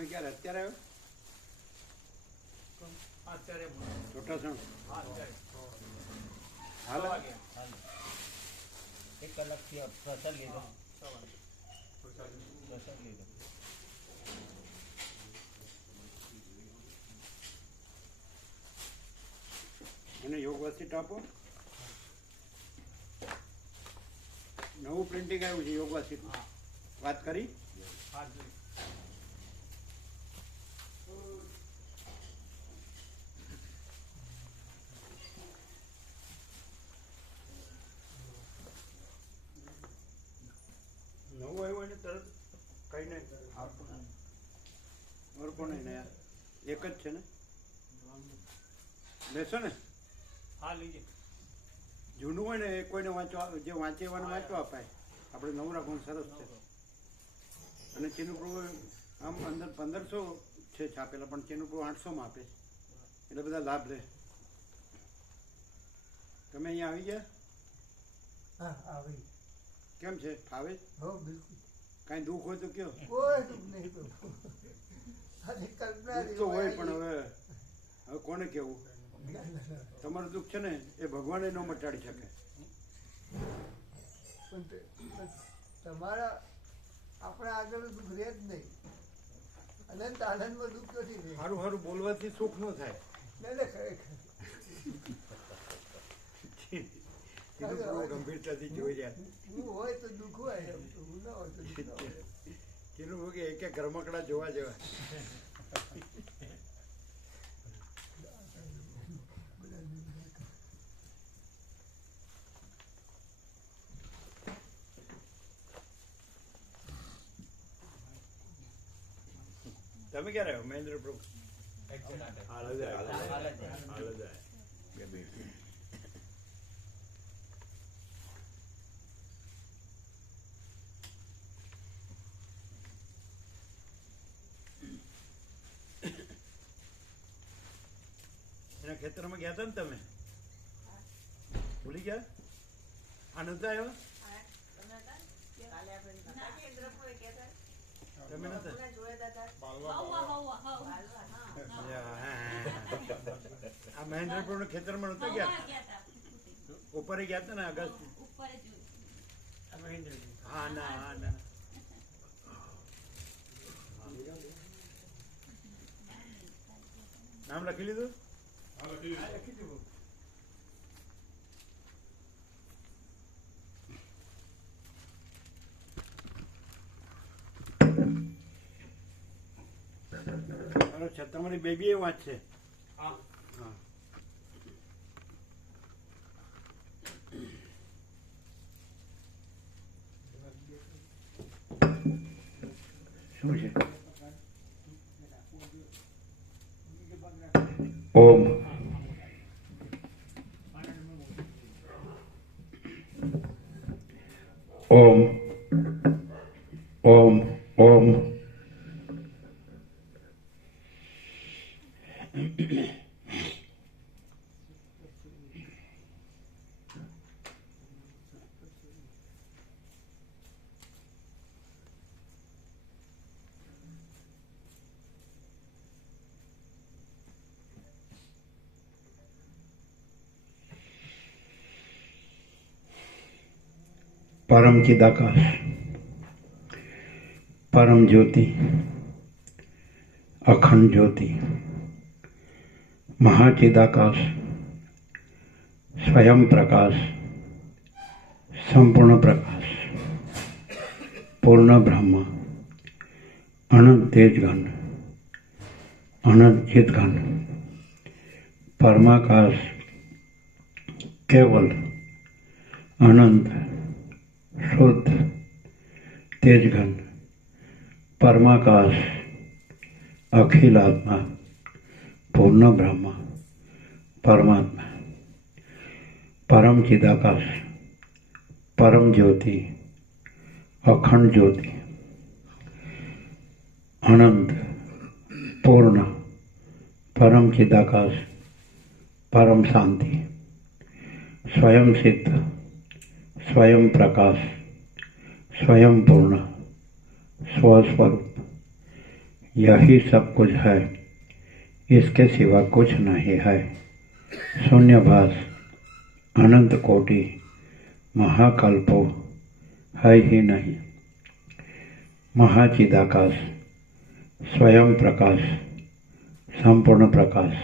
તમે ક્યારે અત્યારે આવ્યો ચોટાસણ હાલ એક કલાકથી પ્રસાદ લીધો મને યોગ વાસીટ આપો. નવું પ્રિન્ટિંગ આવ્યું છે યોગ વાસીટ. વાત કરી નવું આવ્યું ને તરત કઈ નહીં ઓળખો નહીં ને એક જ છે ને લેશો ને. હા લીજે. જૂનું હોય ને એ કોઈને વાંચવા જે વાંચે એવાને વાંચવા અપાય. આપણે નવું રાખવાનું સરસ છે. અને ચીનુપ્રભુ આમ અંદર 1500 છે છાપેલા પણ ચીનુપ્રભુ 800માં આપે એટલે બધા લાભ લે. તમે અહીંયા આવી ગયા? હા આવી. કેમ છે? ફાવે? હો બિલકુલ. કાંઈ દુઃખ હોય તો કયો. કોઈ દુઃખ નહીં તો કલ્પના દુઃખ તો હોય પણ હવે કોને કેવું. તમારું દુઃખ છે ને એ ભગવાને ન મટાડી શકે. તમારા આપણા આગળ દુઃખ રહે જ નહીં. અનંત આનંદમાં દુઃખ નથી રહે. સારું સારું બોલવાથી સુખ ન થાય. ગંભીરતાથી જોઈ જાય. હું હોય તો દુઃખ હોય, હું ના હોય તો દુઃખ ના હોય. ચીનું કે એક એક રમકડા જોવા જેવા. તમે ક્યારે આવ્યો મહેન્દ્ર પ્રભુ? એના ખેતરમાં ગયા હતા ને તમે? ભૂલી ગયા? આનંદ આવ્યો? તમે નતા? આ મહેન્દ્રપુર ના ખેતરમાં નતા ગયા? ઉપરે ગયા હતા ને અગસ્ત? હા ના હા ના. નામ લખી લીધું? લખી દીધું. તમારી બેબી એ વાંચશે. હા શું છે? ઓમ ઓમ ઓમ ઓમ. परम चिदाकाश, परम ज्योति, अखंड ज्योति, महाचिदाकाश, स्वयं प्रकाश, संपूर्ण प्रकाश, पूर्ण ब्रह्म, अनंत तेजघन, अनंत चिदघन, परमाकाश, केवल अनंत शुद्ध तेजघन, परमाकाश, अखिल आत्मा, पूर्ण ब्रह्म, परमात्मा, परम चिदाकाश, परम ज्योति, अखंड ज्योति, अनंत पूर्ण परम चिदाकाश, परम शांति, स्वयं सिद्ध, स्वयं प्रकाश, स्वयं पूर्ण, स्वस्वरूप, यही सब कुछ है, इसके सिवा कुछ नहीं है। शून्यभास अनंत कोटि महाकल्पो है ही नहीं। महाचिदाकाश स्वयं प्रकाश, संपूर्ण प्रकाश,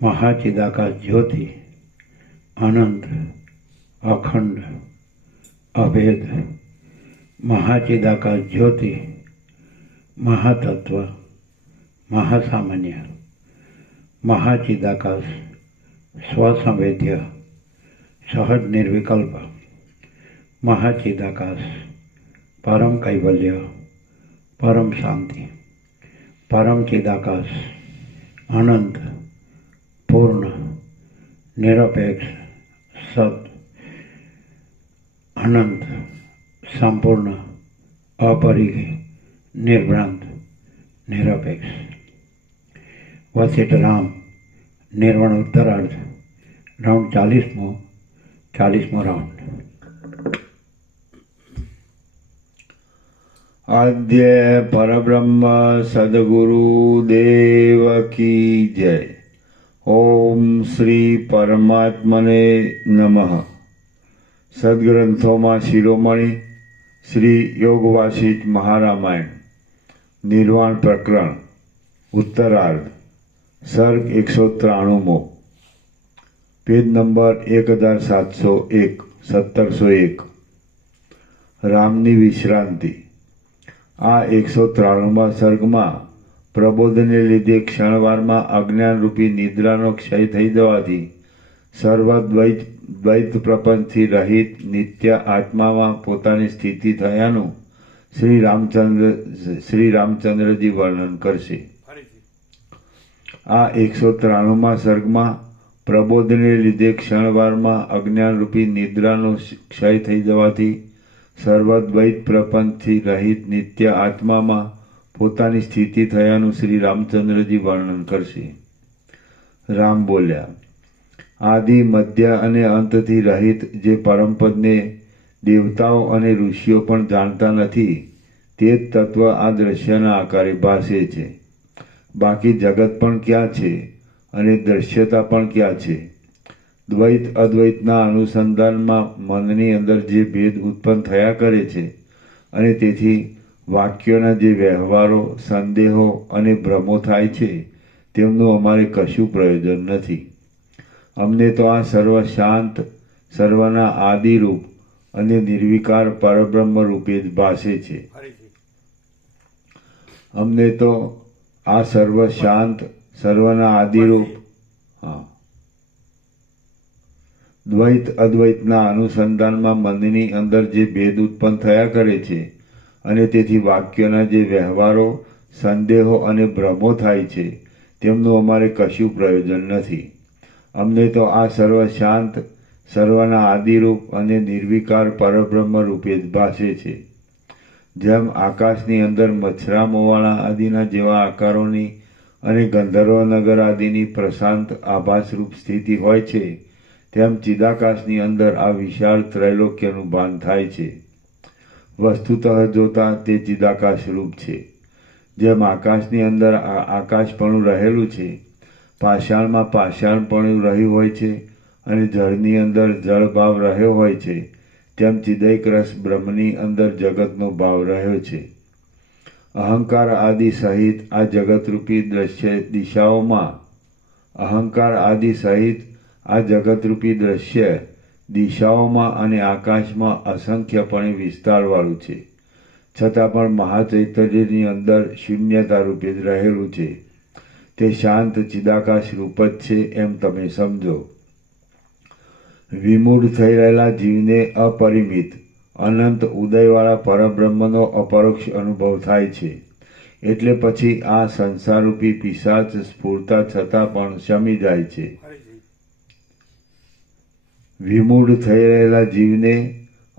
महाचिदाकाश ज्योति, अनंत, अखंड, अभेद, महाचिदाकाश ज्योति, महातत्व, महासामान्य, महाचिदाकाश स्वसंवेद्य, सहज निर्विकल्प, महाचिदाकाश परम कैवल्य, परम शांति, परम चिदाकाश अनंत, पूर्ण, निरपेक्ष, सत, अनंत, संपूर्ण, अपरिघ, निर्भ्रांत, निरपेक्ष। वशिष्ठ राम निर्वाण उत्तरार्ध राउंड 40मो राउंड। आद्य परब्रह्म सद्गुरु देव की जय। ओम श्री परमात्मने नमः। सद्ग्रंथों शिरोमणि श्री योग वासिष्ठ महारामायण निर्वाण प्रकरण उत्तरार्ध सर्ग 193 पेज नंबर 1701 1701 रामनी विश्रांति। आ 193 सर्गમાં પ્રબોધને લીધે ક્ષણવારમાં અજ્ઞાનરૂપી નિદ્રાનો ક્ષય થઈ જવાથી સર્વદ્વૈત પ્રપંચથી રહિત નિત્ય આત્મામાં પોતાની સ્થિતિ થયાનું શ્રી રામચંદ્રજી વર્ણન કરશે। આ 193 સર્ગમાં પ્રબોધને લીધે ક્ષણવારમાં અજ્ઞાનરૂપી નિદ્રાનો ક્ષય થઈ જવાથી સર્વદ્વૈત પ્રપંચથી રહિત નિત્ય આત્મામાં પોતાની સ્થિતિ થયાનું શ્રી રામચંદ્રજી વર્ણન કરશે। રામ બોલ્યા, આદિ મધ્ય અને અંતથી રહિત જે પરમપદને દેવતાઓ અને ઋષિઓ પણ જાણતા નથી તે જ તત્વ આ દ્રશ્યના આકારે ભાસે છે। બાકી જગત પણ ક્યાં છે અને દ્રશ્યતા પણ ક્યાં છે? દ્વૈત અદ્વૈતના અનુસંધાનમાં મનની અંદર જે ભેદ ઉત્પન્ન થયા કરે છે અને તેથી વાક્યોના જે વ્યવહારો, સંદેહો અને ભ્રમો થાય છે તેમનું અમારે કશું પ્રયોજન નથી। અમને તો આ સર્વ શાંત, સર્વના આદિરૂપ અને નિર્વિકાર પરબ્રહ્મ રૂપે જ ભાસે છે। અમને તો આ સર્વ શાંત, સર્વના આદિરૂપ દ્વૈત અદ્વૈતના અનુસંધાનમાં મનની અંદર જે ભેદ ઉત્પન્ન થયા કરે છે અને તેથી વાક્યોના જે વ્યવહારો, સંદેહો અને ભ્રમો થાય છે તેમનું અમારે કશું પ્રયોજન નથી। અમને તો આ સર્વ શાંત, સર્વના આદિરૂપ અને નિર્વિકાર પરબ્રહ્મ રૂપે જ ભાસે છે। જેમ આકાશની અંદર મચ્છરામોવાળા આદિના જેવા આકારોની અને ગંધર્વનગર આદિની પ્રશાંત આભાસરૂપ સ્થિતિ હોય છે તેમ ચિદાકાશની અંદર આ વિશાળ ત્રૈલોક્યનું ભાન થાય છે। વસ્તુતઃ જોતા તે ચિદાકાશ રૂપ છે। જેમ આકાશની અંદર આકાશપણું રહેલું છે, પાષાણમાં પાષાણપણું રહ્યું હોય છે અને જળની અંદર જળભાવ રહ્યો હોય છે, તેમ ચિદૈક રસ બ્રહ્મની અંદર જગતનો ભાવ રહ્યો છે। અહંકાર આદિ સહિત આ જગતરૂપી દ્રશ્ય દિશાઓમાં અહંકાર આદિ સહિત આ જગતરૂપી દ્રશ્ય દિશાઓમાં અને આકાશમાં અસંખ્યપણે વિસ્તારવાળું છે, છતાં પણ મહાચૈતન્યની અંદર શૂન્યતા રૂપે જ રહેલું છે। તે શાંત ચિદાકાશ રૂપ જ છે એમ તમે સમજો। વિમૂઢ થઈ રહેલા જીવને અપરિમિત અનંત ઉદયવાળા પરબ્રહ્મનો અપરોક્ષ અનુભવ થાય છે। એટલે પછી આ સંસારરૂપી પિશાચ સ્ફૂરતા છતાં પણ શમી જાય છે। વિમૂઢ થઈ રહેલા જીવને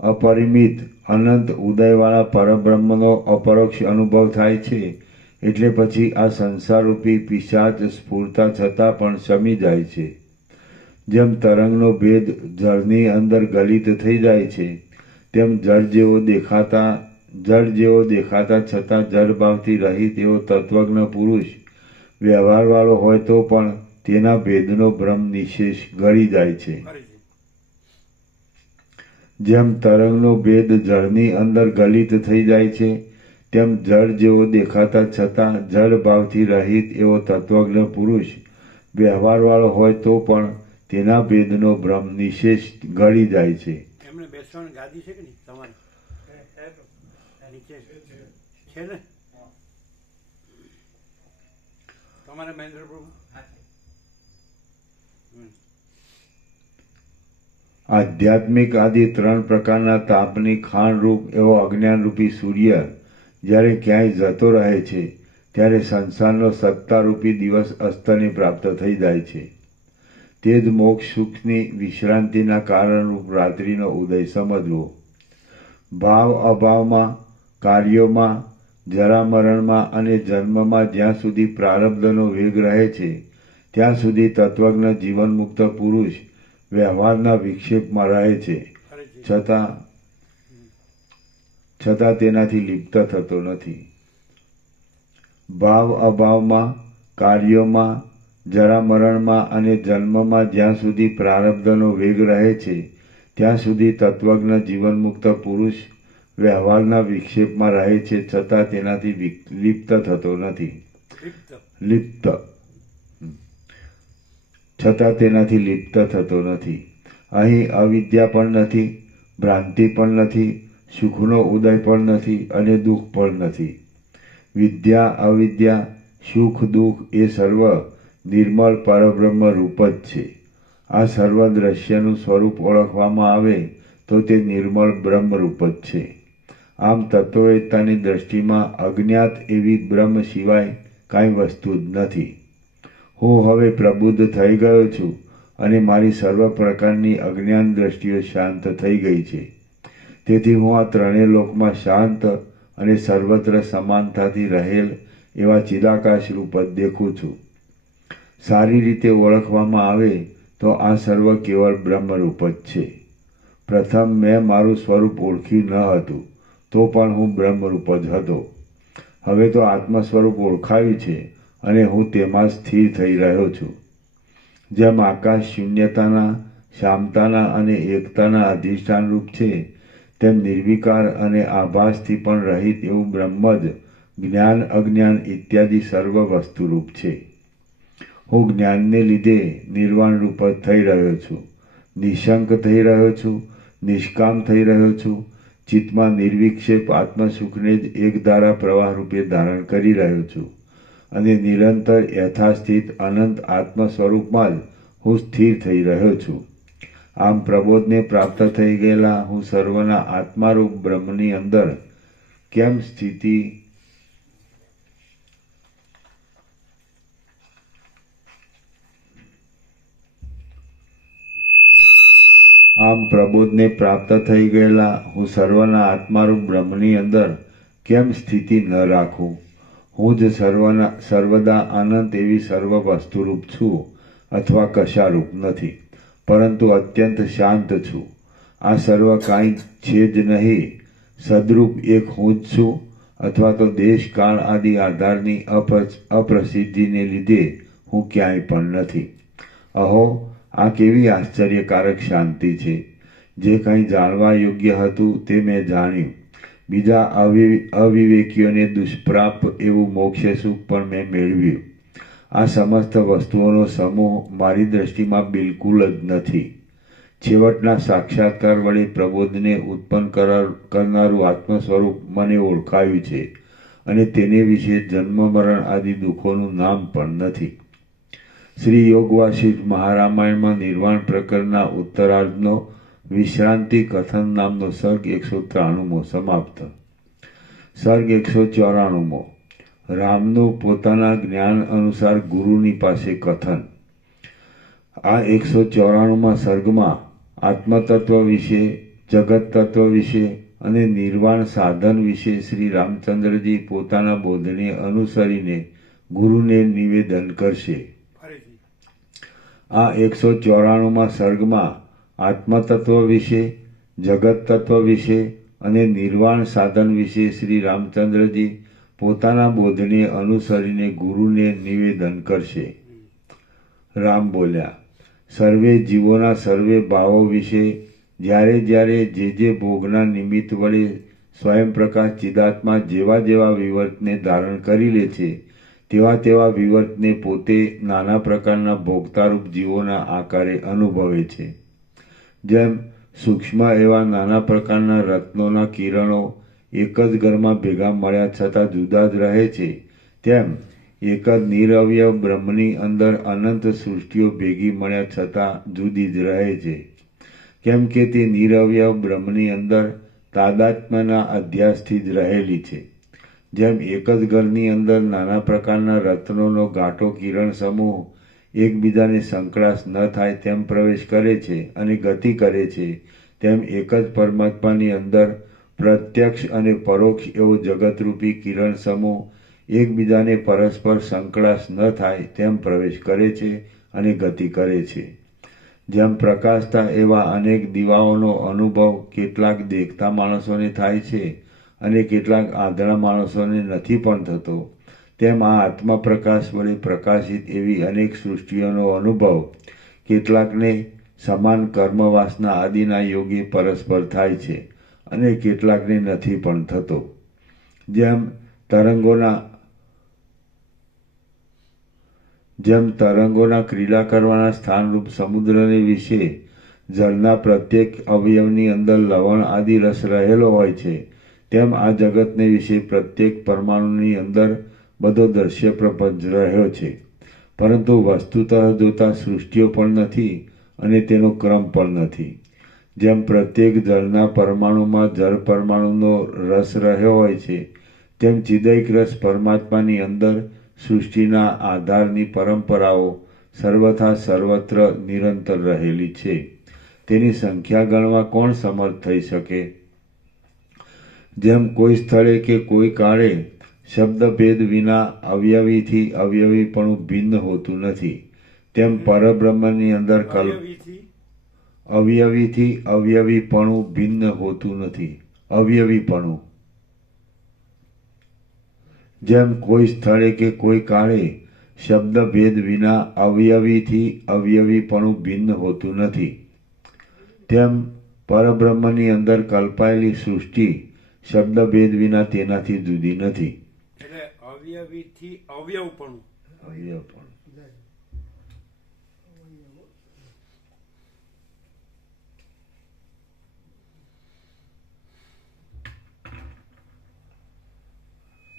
અપરિમિત અનંત ઉદયવાળા પરબ્રહ્મનો અપરોક્ષ અનુભવ થાય છે એટલે પછી આ સંસારરૂપી પિશાચ સ્ફૂરતા છતાં પણ શમી જાય છે। જેમ તરંગનો ભેદ જળની અંદર ગલિત થઈ જાય છે તેમ જળ જેવો દેખાતા જળ જેવો દેખાતા છતાં જળભાવથી રહિત એવો તત્વજ્ઞ પુરુષ વ્યવહારવાળો હોય તો પણ તેના ભેદનો ભ્રમ નિશેષ ગળી જાય છે. ખરી છે. જેમ તરંગનો ભેદ જળની અંદર ગલિત થઈ જાય છે, તેમ જળ જેવો દેખાતા છતાં જળ ભાવથી રહિત એવો તત્વજ્ઞ પુરુષ વ્યવહારવાળો હોય તો પણ તેના ભેદનો ભ્રમ નિશેષ ગળી જાય છે. એમને બેસવાની ગાદી છે કે નહીં તમારે નીચે છે ને તમારે મહેન્દ્ર પ્રભુ? આધ્યાત્મિક આદિ 3 પ્રકારના તાપની ખાણરૂપ એવો અજ્ઞાનરૂપી સૂર્ય જ્યારે ક્યાંય જતો રહે છે ત્યારે સંસારનો સત્તારૂપી દિવસ અસ્તને પ્રાપ્ત થઈ જાય છે. તે જ મોક્ષ સુખની વિશ્રાંતિના કારણરૂપ રાત્રિનો ઉદય સમજવો. ભાવ અભાવમાં, કાર્યોમાં, જરામરણમાં અને જન્મમાં જ્યાં સુધી પ્રારબ્ધનો વેગ રહે છે ત્યાં સુધી તત્વજ્ઞ જીવનમુક્ત પુરુષ વ્યવહારના વિક્ષેપમાં રહે છે, ખરી છે. છતાં તેનાથી લિપ્ત થતો નથી. ભાવ અભાવમાં, કાર્યોમાં, જરામરણમાં અને જન્મમાં જ્યાં સુધી પ્રારબ્ધનો વેગ રહે છે ત્યાં સુધી તત્વજ્ઞ જીવનમુક્ત પુરુષ વ્યવહારના વિક્ષેપમાં રહે છે, છતાં તેનાથી લિપ્ત થતો નથી. લિપ્ત. છતાં તેનાથી લિપ્ત થતો નથી. અહીં અવિદ્યા પણ નથી, ભ્રાંતિ પણ નથી, સુખનો ઉદય પણ નથી અને દુઃખ પણ નથી. વિદ્યા, અવિદ્યા, સુખ, દુઃખ એ સર્વ નિર્મળ પરબ્રહ્મ રૂપ જ છે. આ સર્વ દ્રશ્યનું સ્વરૂપ ઓળખવામાં આવે તો તે નિર્મળ બ્રહ્મરૂપ જ છે. આમ તત્વવેત્તાની દ્રષ્ટિમાં અજ્ઞાત એવી બ્રહ્મ સિવાય કાંઈ વસ્તુ જ નથી. હું હવે પ્રબુદ્ધ થઈ ગયો છું અને મારી સર્વ પ્રકારની અજ્ઞાન દ્રષ્ટિઓ શાંત થઈ ગઈ છે. તેથી હું આ ત્રણેય લોકમાં શાંત અને સર્વત્ર સમાનતાથી રહેલ એવા ચિદાકાશ રૂપ જ દેખું છું. સારી રીતે ઓળખવામાં આવે તો આ સર્વ કેવળ બ્રહ્મરૂપ જ છે. પ્રથમ મેં મારું સ્વરૂપ ઓળખ્યું ન હતું તો પણ હું બ્રહ્મરૂપ જ હતો. હવે તો આત્મ સ્વરૂપ ઓળખાયું છે અને હું તેમાં સ્થિર થઈ રહ્યો છું. જેમ આકાશ શૂન્યતાના, શામતાના અને એકતાના અધિષ્ઠાન રૂપ છે, તેમ નિર્વિકાર અને આભાસથી પણ રહિત એવું બ્રહ્મ જ જ્ઞાન, અજ્ઞાન ઇત્યાદિ સર્વ વસ્તુરૂપ છે. હું જ્ઞાનને લીધે નિર્વાણ રૂપ જ થઈ રહ્યો છું, નિશંક થઈ રહ્યો છું, નિષ્કામ થઈ રહ્યો છું, ચિત્તમાં નિર્વિક્ષેપ આત્મસુખને જ એક ધારા પ્રવાહ રૂપે ધારણ કરી રહ્યો છું અને નિરંતર યથાસ્થિત અનંત આત્મ સ્વરૂપમાં જ હું સ્થિર થઈ રહ્યો છું. આમ પ્રબોધને પ્રાપ્ત થઈ ગયેલા હું સર્વના આત્મારૂપ બ્રહ્મની અંદર કેમ સ્થિતિ પ્રબોધને પ્રાપ્ત થઈ ગયેલા હું સર્વના આત્મારૂપ બ્રહ્મની અંદર કેમ સ્થિતિ ન રાખું? હું જ સર્વદા અનંત એવી સર્વ વસ્તુરૂપ છું અથવા કશારૂપ નથી, પરંતુ અત્યંત શાંત છું. આ સર્વ કાંઈ છે જ નહીં, સદરૂપ એક હું જ છું, અથવા તો દેશ કાળ આદિ આધારની અપ્રસિદ્ધિને લીધે હું ક્યાંય પણ નથી. અહો, આ કેવી આશ્ચર્યકારક શાંતિ છે! જે કંઈ જાણવા યોગ્ય હતું તે મેં જાણ્યું. બીજા અવિવેકીઓને દુષ્પ્રાપ એવું મોક્ષ સુખ પણ મેં મેળવ્યું. આ સમસ્ત વસ્તુઓનો સમૂહ મારી દ્રષ્ટિમાં બિલકુલ જ નથી. છેવટના સાક્ષાત્કાર વડે પ્રબોધને ઉત્પન્ન કરનારું આત્મ સ્વરૂપ મને ઓળખાયું છે અને તેને વિશે જન્મ મરણ આદિ દુઃખોનું નામ પણ નથી. શ્રી યોગવાસિષ્ઠ મહારામાયણમાં નિર્વાણ પ્રકરણના ઉત્તરાર્ધનો વિશ્રાંતિ કથન નામનો સર્ગ 193મો સમાપ્ત. સર્ગ 194મો. રામનું પોતાના જ્ઞાન અનુસાર ગુરુની પાસે કથન. આ 194મા સર્ગમાં આત્મતત્વ વિશે, જગત તત્વ વિશે અને નિર્વાણ સાધન વિશે શ્રી રામચંદ્રજી પોતાના બોધને અનુસરીને ગુરુને નિવેદન કરશે. આ 194મા સર્ગમાં આત્મતત્વ વિશે, જગત તત્વ વિશે અને નિર્વાણ સાધન વિશે શ્રી રામચંદ્રજી પોતાના બોધને અનુસરીને ગુરુને નિવેદન કરશે. રામ બોલ્યા, સર્વે જીવોના સર્વે ભાવો વિશે જ્યારે જ્યારે જે ભોગના નિમિત્ત વડે સ્વયંપ્રકાશ ચિદાત્મા જેવા જેવા વિવર્તને ધારણ કરી લે છે તેવા તેવા વિવર્તને પોતે નાના પ્રકારના ભોગતારૂપ જીવોના આકારે અનુભવે છે. જેમ સૂક્ષ્મ એવા નાના પ્રકારના રત્નોના કિરણો એક જ ઘરમાં ભેગા મળ્યા છતાં જુદા જ રહે છે, તેમ એક જ નિરવયવ બ્રહ્મની અંદર અનંત સૃષ્ટિઓ ભેગી મળ્યા છતાં જુદી જ રહે છે. કેમ કે તે નિરવયવ બ્રહ્મની અંદર તાદાત્મ્યના અધ્યાસથી જ રહેલી છે. જેમ એક જ ઘરની અંદર નાના પ્રકારના રત્નોનો ઘાટો કિરણ સમૂહ એકબીજાને સંકળાશ ન થાય તેમ પ્રવેશ કરે છે અને ગતિ કરે છે, તેમ એક જ પરમાત્માની અંદર પ્રત્યક્ષ અને પરોક્ષ એવો જગતરૂપી કિરણ સમૂહ એકબીજાને પરસ્પર સંકળાશ ન થાય તેમ પ્રવેશ કરે છે અને ગતિ કરે છે. જેમ પ્રકાશતા એવા અનેક દીવાઓનો અનુભવ કેટલાક દેખતા માણસોને થાય છે અને કેટલાક આંધળા માણસોને નથી પણ થતો, તેમ આ આત્મા પ્રકાશ વડે પ્રકાશિત એવી અનેક સૃષ્ટિઓનો અનુભવ કેટલાકને સમાન કર્મવાસના આદિના યોગે પરસ્પર થાય છે અને કેટલાકને નથી પણ થતો. જેમ તરંગોના ક્રીડા કરવાના સ્થાનરૂપ સમુદ્રને વિશે જળના પ્રત્યેક અવયવની અંદર લવણ આદિ રસ રહેલો હોય છે, તેમ આ જગતને વિશે પ્રત્યેક પરમાણુની અંદર બધો દ્રશ્ય પ્રપંચ રહ્યો છે, પરંતુ વસ્તુતઃ જોતા સૃષ્ટિઓ પણ નથી અને તેનો ક્રમ પણ નથી. જેમ પ્રત્યેક જળના પરમાણુમાં જળ પરમાણુનો રસ રહ્યો હોય છે, તેમ ચિદૈક રસ પરમાત્માની અંદર સૃષ્ટિના આધારની પરંપરાઓ સર્વથા સર્વત્ર નિરંતર રહેલી છે. તેની સંખ્યા ગણવા કોણ સમર્થ થઈ શકે? જેમ કોઈ સ્થળે કે કોઈ કાળે શબ્દભેદ વિના અવયવીથી અવયવીપણું ભિન્ન હોતું નથી, તેમ પરબ્રહ્મની અંદર અવયવીથી અવયવીપણું ભિન્ન હોતું નથી. અવયવીપણું જેમ કોઈ સ્થળે કે કોઈ કાળે શબ્દભેદ વિના અવયવીથી અવયવીપણું ભિન્ન હોતું નથી, તેમ પરબ્રહ્મની અંદર કલ્પાયેલી સૃષ્ટિ શબ્દભેદ વિના તેનાથી જુદી નથી. એટલે અવયવીથી અવયવપણું.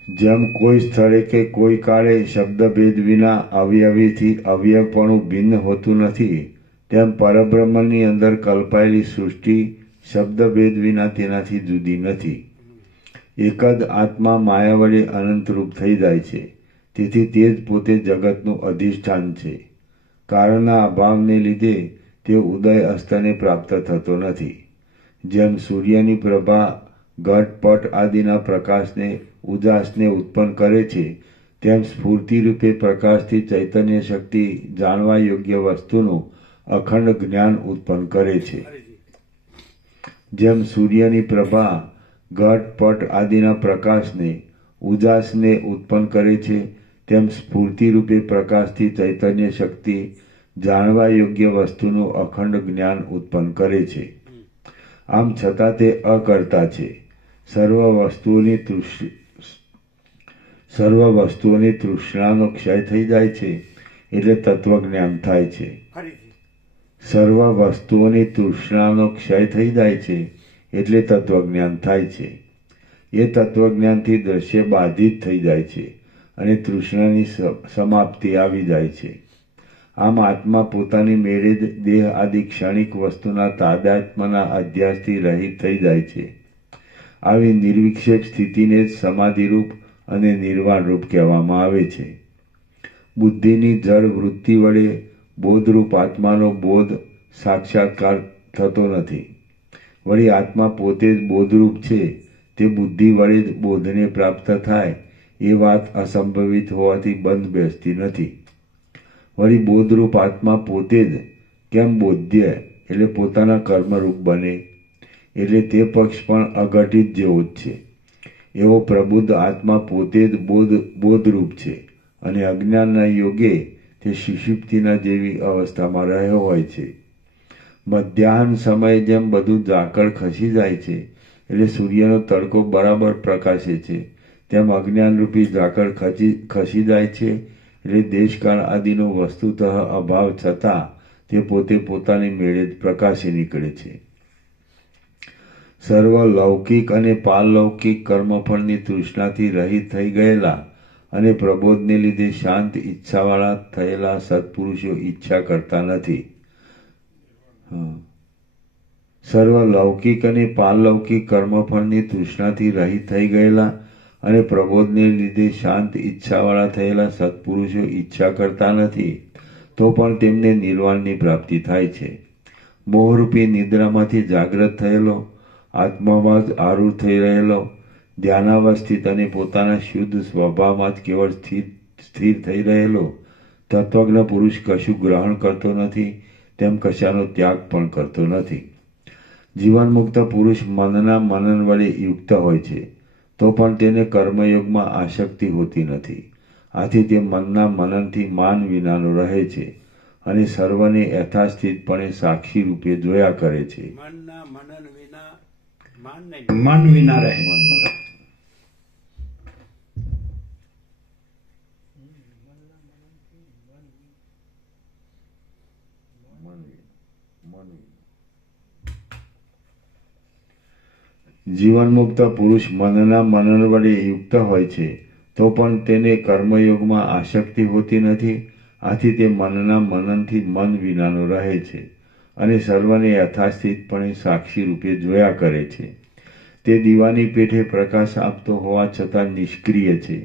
જેમ કોઈ સ્થળે કે કોઈ કાળે શબ્દભેદ વિના અવયવીથી અવયવપણું ભિન્ન હોતું નથી, તેમ પરબ્રહ્મની અંદર કલ્પાયેલી સૃષ્ટિ શબ્દભેદ વિના તેનાથી જુદી નથી. એક જ આત્મા માયા વડે અનંતરૂપ થઈ જાય છે, તેથી તે જ પોતે જગતનું અધિષ્ઠાન છે. કારણના અભાવને લીધે તે ઉદય અસ્તને પ્રાપ્ત થતો નથી. જેમ સૂર્યની પ્રભા ઘટપટ આદિના પ્રકાશને ઉજાસને ઉત્પન્ન કરે છે, તેમ સ્ફૂર્તિરૂપે પ્રકાશથી ચૈતન્ય શક્તિ જાણવા યોગ્ય વસ્તુનું અખંડ જ્ઞાન ઉત્પન્ન કરે છે. જેમ સૂર્યની પ્રભા ઘટપટ આદિના પ્રકાશને ઉજાસને ઉત્પન્ન કરે છે, તેમ સ્ફૂર્તિરૂપે પ્રકાશથી ચૈતન્ય શક્તિ જાણવા યોગ્ય વસ્તુનું અખંડ જ્ઞાન ઉત્પન્ન કરે છે. આમ છતાં તે અકર્તા છે. સર્વ વસ્તુઓની તૃષ્ણાનો ક્ષય થઈ જાય છે એટલે તત્વજ્ઞાન થાય છે. સર્વ વસ્તુઓની તૃષ્ણાનો ક્ષય થઈ જાય છે એટલે તત્વજ્ઞાન થાય છે. એ તત્વજ્ઞાનથી દ્રશ્ય બાધિત થઈ જાય છે અને તૃષ્ણાની સમાપ્તિ આવી જાય છે. આમ આત્મા પોતાની મેળે જ દેહ આદિ ક્ષણિક વસ્તુના તાદાત્મ્યના અધ્યાસથી રહિત થઈ જાય છે. આવી નિર્વિક્ષેપ સ્થિતિને જ સમાધિરૂપ અને નિર્વાણરૂપ કહેવામાં આવે છે. બુદ્ધિની જળ વૃત્તિ વડે બોધરૂપ આત્માનો બોધ સાક્ષાત્કાર થતો નથી. વળી આત્મા પોતે જ બોધરૂપ છે, તે બુદ્ધિ વડે જ બોધને પ્રાપ્ત થાય એ વાત અસંભવિત હોવાથી બંધ બેસતી નથી. વળી બોધરૂપ આત્મા પોતે જ કેમ બોધ્ય એટલે પોતાના કર્મરૂપ બને? એટલે તે પક્ષ પણ અઘટિત જેવો જ છે. એવો પ્રબુદ્ધ આત્મા પોતે જ બોધરૂપ છે અને અજ્ઞાનના યોગે તે સુષુપ્તિના જેવી અવસ્થામાં રહ્યો હોય છે. મધ્યાહન સમયે જેમ બધું ઝાકળ ખસી જાય છે એટલે સૂર્યનો તડકો બરાબર પ્રકાશે છે, તેમ અજ્ઞાનરૂપી ઝાકળ ખસી જાય છે એટલે દેશકાળ આદિનો વસ્તુતઃ અભાવ છતાં તે પોતે પોતાની મેળે જ પ્રકાશી નીકળે છે. સર્વ લૌકિક અને પારલૌકિક કર્મફળની તૃષ્ણાથી રહિત થઈ ગયેલા અને પ્રબોધને લીધે શાંત ઈચ્છાવાળા થયેલા સત્પુરુષો ઈચ્છા કરતા નથી. સર્વ લૌકિક અને પારલૌકિક કર્મફળની તૃષ્ણાથી રહિત થઈ ગયેલા અને પ્રબોધને લીધે શાંત ઈચ્છાવાળા થયેલા સત્પુરુષો ઈચ્છા કરતા નથી, તો પણ તેમને નિર્વાણની પ્રાપ્તિ થાય છે. મોહરૂપી નિદ્રામાંથી જાગ્રત થયેલો, આત્મામાં જ આરૂઢ થઈ રહેલો, ધ્યાનાવસ્થિત અને પોતાના શુદ્ધ સ્વભાવમાં જ કેવળ સ્થિર થઈ રહેલો તત્વજ્ઞ પુરુષ કશું ગ્રહણ કરતો નથી, તેમ કશાનો ત્યાગ પણ કરતો નથી. જીવનમુક્ત પુરુષ મનના મનન વડે યુક્ત હોય છે, તો પણ તેને કર્મયોગમાં આસક્તિ હોતી નથી. આથી તે મનના મનનથી માન વિનાનો રહે છે અને સર્વને યથાસ્થિતપણે સાક્ષી રૂપે જોયા કરે છે. મનના મનન વિના મન વિના રહે. જીવનમુક્ત પુરુષ મનના મનન વડે યુક્ત હોય છે, તો પણ તેને કર્મયોગમાં આસક્તિ હોતી નથી. આથી તે મનના મનનથી મન વિનાનો રહે છે અને સર્વને યથાસ્થિતપણે સાક્ષી રૂપે જોયા કરે છે. તે દીવાની પેઠે પ્રકાશ આપતો હોવા છતાં નિષ્ક્રિય છે.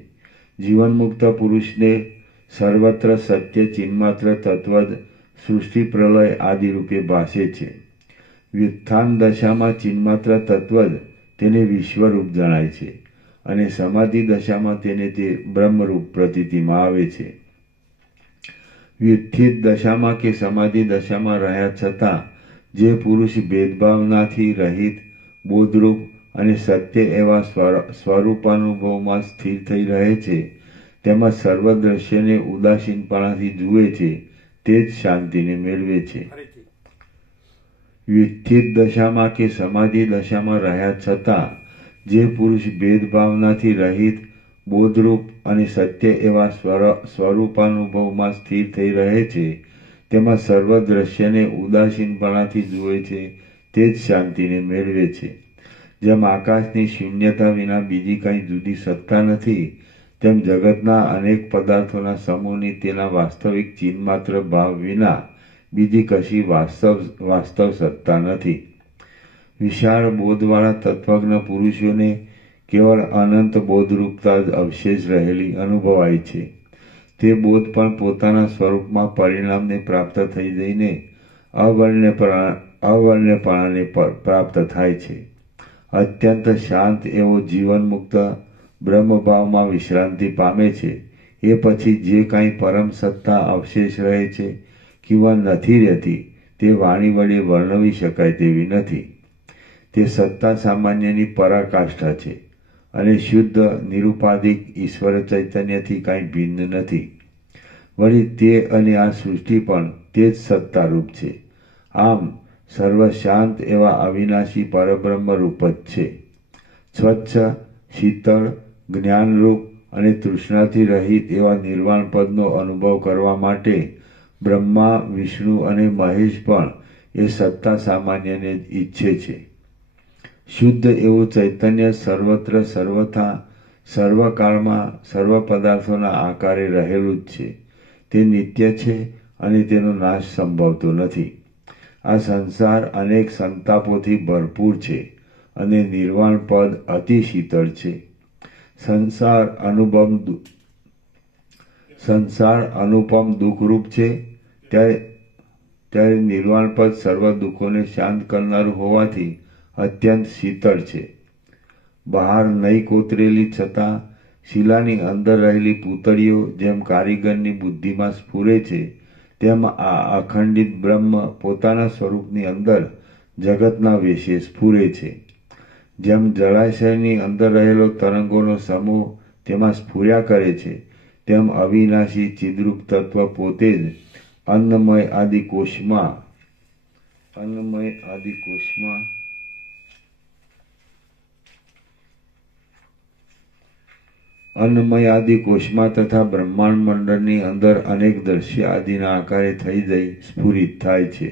જીવનમુક્ત પુરુષને સર્વત્ર સત્ય ચિન્માત્ર તત્વ જ સૃષ્ટિ પ્રલય આદિ રૂપે ભાસે છે. વ્યુત્થાન દશામાં ચિન્માત્ર તત્વ જ તેને વિશ્વરૂપ જણાય છે અને સમાધિ દશામાં તેને તે બ્રહ્મરૂપ પ્રતીતિમાં આવે છે. વ્યુત્થિત દશામાં કે સમાધિ દશામાં રહ્યા છતાં જે પુરુષ ભેદભાવનાથી રહિત, બોધરૂપ અને સત્ય એવા સ્વરૂપાનુભવમાં સ્થિર થઈ રહે છે, તેમાં સર્વ દ્રશ્યને ઉદાસીનપણાથી જુએ છે, તે જ શાંતિને મેળવે છે. વ્યુત્થિત દશામાં કે સમાધિ દશામાં રહ્યા છતાં જે પુરુષ ભેદભાવનાથી રહિત, બોધરૂપ અને સત્ય એવા સ્વરૂપાનુભવમાં સ્થિર થઈ રહે છે, તેમાં સર્વ દ્રશ્યને ઉદાસીનપણાથી જુએ છે, તે જ શાંતિને મેળવે છે. જેમ આકાશની શૂન્યતા વિના બીજી કંઈ જુદી સત્તા નથી, તેમ જગતના અનેક પદાર્થોના સમૂહની તેના વાસ્તવિક ચિન્માત્ર ભાવ વિના બીજી કશી વાસ્તવ સત્તા નથી. વિશાળ બોધવાળા તત્વજ્ઞ પુરુષોને કેવળ અનંત બોધરૂપતા જ અવશેષ રહેલી અનુભવાય છે. તે બોધ પણ પોતાના સ્વરૂપમાં પરિણામને પ્રાપ્ત થઈ જઈને અવર્ણ્યપણાને પ્રાપ્ત થાય છે. અત્યંત શાંત એવો જીવનમુક્ત બ્રહ્મભાવમાં વિશ્રાંતિ પામે છે. એ પછી જે કાંઈ પરમ સત્તા અવશેષ રહે છે કિંવા નથી રહેતી, તે વાણી વડે વર્ણવી શકાય તેવી નથી. તે સત્તા સામાન્યની પરાકાષ્ઠા છે અને શુદ્ધ નિરુપાધિક ઈશ્વર ચૈતન્યથી કાંઈ ભિન્ન નથી. વળી તે અને આ સૃષ્ટિ પણ તે જ સત્તારૂપ છે. આમ સર્વ શાંત એવા અવિનાશી પરબ્રહ્મ રૂપ જ છે. સ્વચ્છ, શીતળ, જ્ઞાનરૂપ અને તૃષ્ણાથી રહિત એવા નિર્વાણ પદનો અનુભવ કરવા માટે બ્રહ્મા, વિષ્ણુ અને મહેશ પણ એ સત્તા સામાન્યને જ ઈચ્છે છે. શુદ્ધ એવું ચૈતન્ય સર્વત્ર સર્વથા સર્વકાળમાં સર્વ પદાર્થોના આકારે રહેલું જ છે. તે નિત્ય છે અને તેનો નાશ સંભવતો નથી. આ સંસાર અનેક સંતાપોથી ભરપૂર છે અને નિર્વાણ પદ અતિ શીતળ છે. સંસાર અનુપમ દુઃખરૂપ છે, ત્યારે નિર્વાણ પદ સર્વ દુઃખોને શાંત કરનારું હોવાથી અત્યંત શીતળ છે. બહાર નહીં કોતરેલી છતાં શિલાની અંદર રહેલી પૂતળીઓ જેમ કારીગરની બુદ્ધિમાં સ્ફુરે છે, તેમ આ અખંડિત બ્રહ્મ પોતાના સ્વરૂપની અંદર જગતના વેશે સ્ફુરે છે. જેમ જળાશયની અંદર રહેલો તરંગોનો સમૂહ તેમાં સ્ફુર્યા કરે છે, તેમ અવિનાશી ચિદ્રૂપ તત્વ પોતે જ અન્નમય આદિ કોષમાં તથા બ્રહ્માંડ મંડળની અંદર અનેક દ્રશ્ય આદિના આકારે થઈ જઈ સ્ફુરિત થાય છે.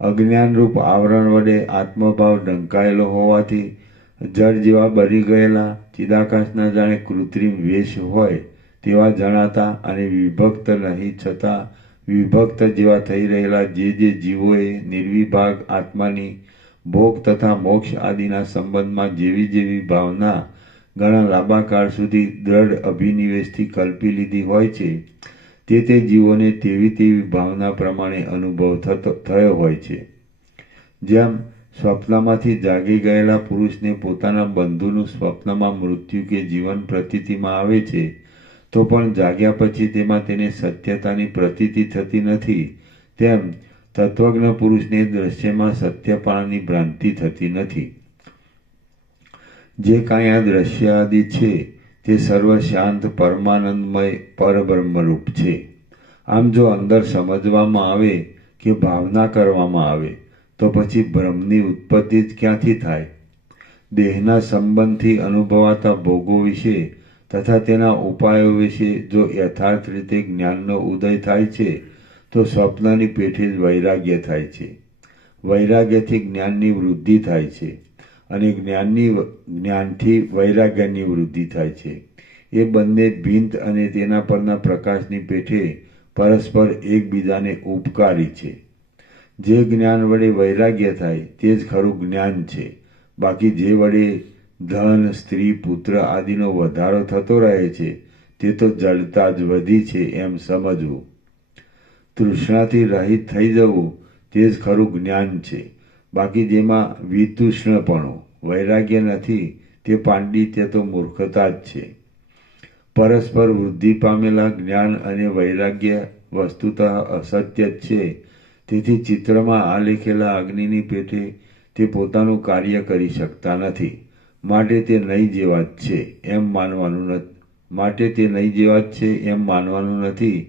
અજ્ઞાનરૂપ આવરણ વડે આત્મભાવ ઢંકાયેલો હોવાથી જળ જેવા બની ગયેલા ચિદાકાશના જાણે કૃત્રિમ વેશ હોય તેવા જણાતા અને વિભક્ત નહીં છતાં વિભક્ત જેવા થઈ રહેલા જે જીવોએ નિર્વિભાગ આત્માની ભોગ તથા મોક્ષ આદિના સંબંધમાં જેવી ભાવના ઘણા લાંબા કાળ સુધી દ્રઢ અભિનિવેશથી કલ્પી લીધી હોય છે, તે જીવોને તેવી ભાવના પ્રમાણે અનુભવ થયો હોય છે. જેમ સ્વપ્નમાંથી જાગી ગયેલા પુરુષને પોતાના બંધુનું સ્વપ્નમાં મૃત્યુ કે જીવન પ્રતીતિમાં આવે છે, તો પણ જાગ્યા પછી તેમાં તેને સત્યતાની પ્રતીતિ થતી નથી, તેમ તત્વજ્ઞ પુરુષને દ્રશ્યમાં સત્યપણાની ભ્રાંતિ થતી નથી. જે કાંઈ આ દ્રશ્ય આદિ છે તે સર્વ શાંત પરમાનંદમય પરબ્રહ્મરૂપ છે. આમ જો અંદર સમજવામાં આવે કે ભાવના કરવામાં આવે તો પછી ભ્રમની ઉત્પત્તિ જ ક્યાંથી થાય? દેહના સંબંધથી અનુભવાતા ભોગો વિશે તથા તેના ઉપાયો વિશે જો યથાર્થ રીતે જ્ઞાનનો ઉદય થાય છે તો સ્વપ્નની પેઠે જ વૈરાગ્ય થાય છે. વૈરાગ્યથી જ્ઞાનની વૃદ્ધિ થાય છે અને જ્ઞાનથી વૈરાગ્યની વૃદ્ધિ થાય છે. એ બંને ભિન્ન અને તેના પરના પ્રકાશની પેઠે પરસ્પર એકબીજાને ઉપકારી છે. જે જ્ઞાન વડે વૈરાગ્ય થાય તે જ ખરું જ્ઞાન છે. બાકી જે વડે ધન, સ્ત્રી, પુત્ર આદિનો વધારો થતો રહે છે તે તો જડતા જ વધી છે એમ સમજવું. તૃષ્ણાથી રહિત થઈ જવું તે જ ખરું જ્ઞાન છે. બાકી જેમાં વિતૃષ્ણપણો વૈરાગ્ય નથી તે પાંડિત્ય તો મૂર્ખતા જ છે. પરસ્પર વૃદ્ધિ પામેલા જ્ઞાન અને વૈરાગ્ય વસ્તુતઃ અસત્ય જ છે. તેથી ચિત્રમાં આલેખેલા અગ્નિની પેઠે તે પોતાનું કાર્ય કરી શકતા નથી, માટે તે નહીં જેવા જ છે એમ માનવાનું નથી.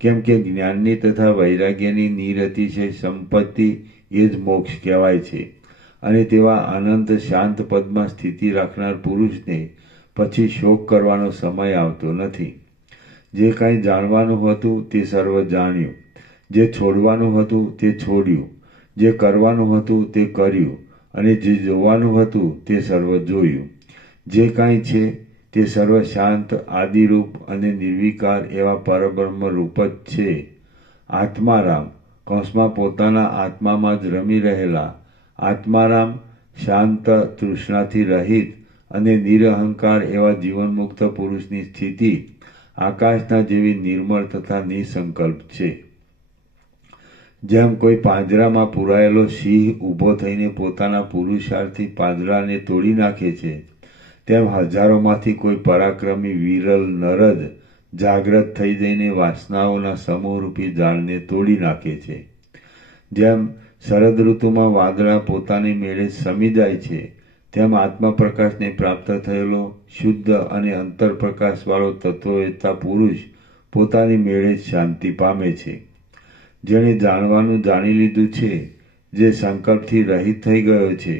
કેમ કે જ્ઞાનની તથા વૈરાગ્યની નિરતિશય સંપત્તિ એ જ મોક્ષ કહેવાય છે. અને તેવા અનંત શાંત પદમાં સ્થિતિ રાખનાર પુરુષને પછી શોક કરવાનો સમય આવતો નથી. જે કાંઈ જાણવાનું હતું તે સર્વ જાણ્યું, જે છોડવાનું હતું તે છોડ્યું, જે કરવાનું હતું તે કર્યું, અને જે જોવાનું હતું તે સર્વ જોયું. જે કાંઈ છે તે સર્વ શાંત, આદિરૂપ અને નિર્વિકાર એવા પરબ્રહ્મ રૂપ જ છે. આત્મારામ પોતાના આત્મામાં જ રમી રહેલા આત્મારામ, શાંત, તૃષ્ણાથી રહિત અને નિરહંકાર એવા જીવનમુક્ત પુરુષની સ્થિતિ આકાશના જેવી નિર્મળ તથા નિસંકલ્પ છે. જેમ કોઈ પાંજરામાં પૂરાયેલો સિંહ ઊભો થઈને પોતાના પુરુષાર્થથી પાંજરાને તોડી નાખે છે, તેમ હજારોમાંથી કોઈ પરાક્રમી વિરલ નર જ જાગ્રત થઈ જઈને વાસનાઓના સમૂહરૂપી જાળને તોડી નાખે છે. જેમ શરદ ઋતુમાં વાદળા પોતાની મેળે સમી જાય છે, તેમ આત્મપ્રકાશને પ્રાપ્ત થયેલો શુદ્ધ અને અંતરપ્રકાશવાળો તત્વવેત્તા પુરુષ પોતાની મેળે જ શાંતિ પામે છે. જેણે જાણવાનું જાણી લીધું છે, જે સંકલ્પથી રહિત થઈ ગયો છે,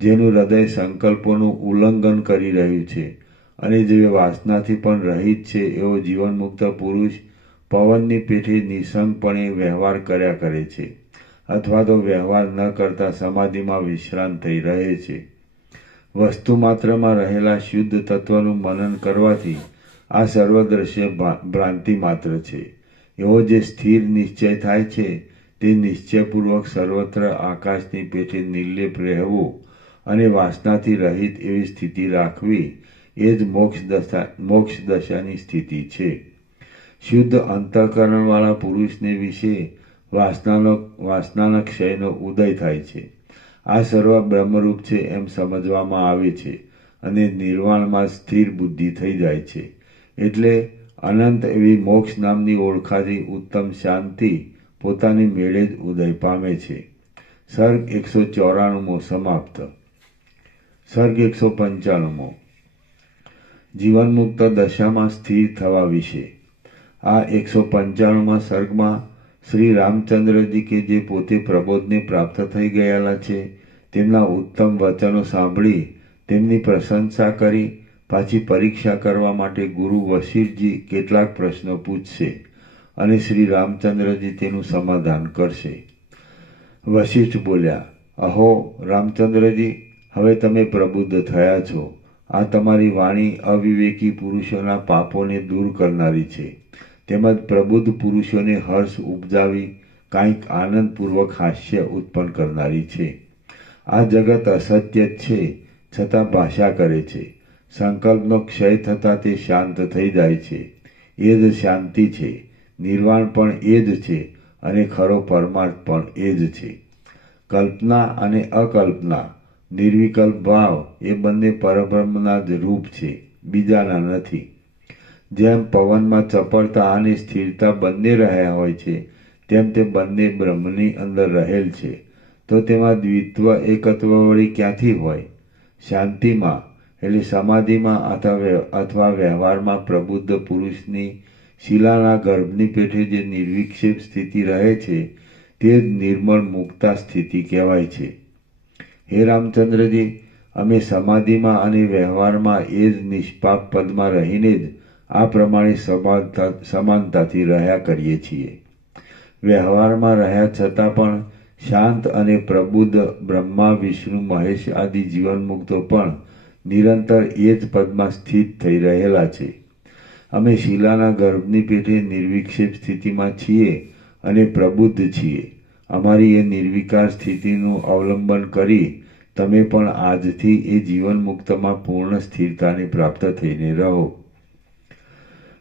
જેનું હૃદય સંકલ્પોનું ઉલ્લંઘન કરી રહ્યું છે અને જે વાસનાથી પણ રહિત છે એવો જીવનમુક્ત પુરુષ પવનની પેઠે નિસંગપણે વ્યવહાર કર્યા કરે છે અથવા તો વ્યવહાર ન કરતા સમાધિમાં વિશ્રાંત થઈ રહે છે. વસ્તુ માત્રમાં રહેલા શુદ્ધ તત્વનું મનન કરવાથી આ સર્વ દ્રશ્ય ભ્રાંતિ માત્ર છે એવો જે સ્થિર નિશ્ચય થાય છે, તે નિશ્ચયપૂર્વક સર્વત્ર આકાશની પેઠે નિર્લેપ રહેવું અને વાસનાથી રહિત એવી સ્થિતિ રાખવી એ જ મોક્ષ દશાની સ્થિતિ છે. શુદ્ધ અંતઃકરણવાળા પુરુષને વિશે વાસનાના ક્ષયનો ઉદય થાય છે. આ સર્વ બ્રહ્મરૂપ છે એમ સમજવામાં આવે છે અને નિર્વાણમાં સ્થિર બુદ્ધિ થઈ જાય છે. એટલે અનંત એવી મોક્ષ નામની ઓળખાતી ઉત્તમ શાંતિ પોતાની મેળે જ ઉદય પામે છે. સર્ગ 194 સમાપ્ત. સર્ગ 195 જીવનમુક્ત દશામાં સ્થિર થવા વિશે. આ 195માં સર્ગમાં શ્રી રામચંદ્રજી કે જે પોતે પ્રબોધને પ્રાપ્ત થઈ ગયેલા છે તેમના ઉત્તમ વચનો સાંભળી તેમની પ્રશંસા કરી પાછી પરીક્ષા કરવા માટે ગુરુ વશિષ્ઠજી કેટલાક પ્રશ્નો પૂછશે અને શ્રી રામચંદ્રજી તેનું સમાધાન કરશે. વશિષ્ઠ બોલ્યા, અહો રામચંદ્રજી, હવે તમે પ્રબુદ્ધ થયા છો. આ તમારી વાણી અવિવેકી પુરુષોના પાપોને દૂર કરનારી છે, તેમજ પ્રબુદ્ધ પુરુષોને હર્ષ ઉપજાવી કાંઈક આનંદપૂર્વક હાસ્ય ઉત્પન્ન કરનારી છે. આ જગત અસત્ય જ છે, છતાં ભાષા કરે છે. સંકલ્પનો ક્ષય થતાં તે શાંત થઈ જાય છે. એ જ શાંતિ છે. નિર્વાણ પણ એ જ છે અને ખરો પરમાર્થ પણ એ જ છે. કલ્પના અને અકલ્પના, નિર્વિકલ્પ ભાવ એ બંને પરબ્રહ્મના જ રૂપ છે, બીજાના નથી. જેમ પવનમાં ચપળતા અને સ્થિરતા બંને રહ્યા હોય છે તેમ તે બંને બ્રહ્મની અંદર રહેલ છે. તો તેમાં દ્વિત્વ એકત્વ વળી ક્યાંથી હોય? શાંતિમાં એટલે સમાધિમાં અથવા વ્યવહારમાં પ્રબુદ્ધ પુરુષની શિલાના ગર્ભની પેઠે જે નિર્વિક્ષેપ સ્થિતિ રહે છે તે જ નિર્મળ મુક્તા સ્થિતિ કહેવાય છે. હે રામચંદ્રજી, અમે સમાધિમાં અને વ્યવહારમાં એ જ નિષ્પાપ પદમાં રહીને જ આ પ્રમાણે સમાનતાથી રહ્યા કરીએ છીએ. વ્યવહારમાં રહ્યા છતાં પણ શાંત અને પ્રબુદ્ધ બ્રહ્મા વિષ્ણુ મહેશ આદિ જીવનમુક્તો પણ નિરંતર એ જ પદમાં સ્થિત થઈ રહેલા છે. અમે શિલાના ગર્ભની પેઠે નિર્વિક્ષેપ સ્થિતિમાં છીએ અને પ્રબુદ્ધ છીએ. અમારી એ નિર્વિકાર સ્થિતિનું અવલંબન કરી તમે પણ આજથી એ જીવનમુક્તમાં પૂર્ણ સ્થિરતાને પ્રાપ્ત થઈને રહો.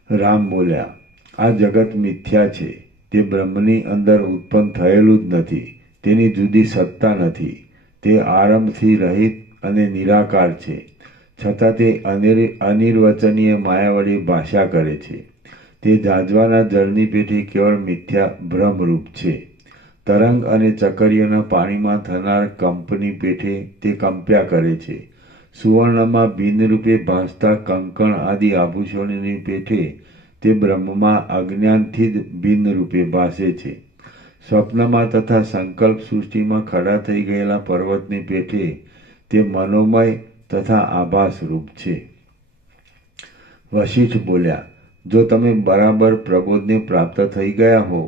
રામ બોલ્યા, આ જગત મિથ્યા છે. તે બ્રહ્મની અંદર ઉત્પન્ન થયેલું જ નથી. તેની જુદી સત્તા નથી. તે આરંભથી રહિત અને નિરાકાર છે, છતાં તે અનિર્વચનીય માયા વડે ભાષા કરે છે. તે જાજવાના જળની પેઠે કેવળ મિથ્યા ભ્રમરૂપ છે. તરંગ અને ચકરીઓના પાણીમાં થનાર કંપની પેઠે તે કંપ્યા કરે છે. સુવર્ણમાં બિનરૂપે ભાસતા કંકણ આદિ આભૂષણોની પેઠે તે બ્રહ્મમાં અજ્ઞાનથી જ બિનરૂપે ભાસે છે. સ્વપ્નમાં તથા સંકલ્પ સૃષ્ટિમાં ખડા થઈ ગયેલા પર્વતની પેઠે તે મનોમય તથા આભાસરૂપ છે. વશિષ્ઠ બોલ્યા, જો તમે બરાબર પ્રબોધને પ્રાપ્ત થઈ ગયા હો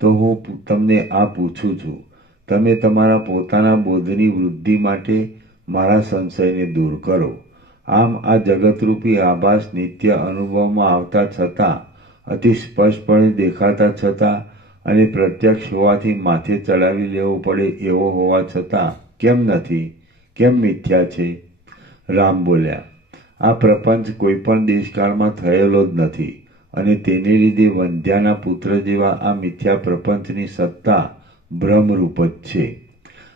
તો હું તમને આ પૂછું છું. તમે તમારા પોતાના બોધની વૃદ્ધિ માટે મારા સંશયને દૂર કરો. આમ આ જગતરૂપી આભાસ નિત્ય અનુભવમાં આવતા છતાં, અતિ સ્પષ્ટપણે દેખાતા છતાં અને પ્રત્યક્ષ હોવાથી માથે ચડાવી લેવો પડે એવો હોવા છતાં કેમ નથી? કેમ મિથ્યા છે? રામ બોલ્યા, આ પ્રપંચ કોઈપણ દેશકાળમાં થયેલો જ નથી અને તેને લીધે વંધ્યાના પુત્ર જેવા આ મિથ્યા પ્રપંચની સત્તા ભ્રમરૂપ જ છે.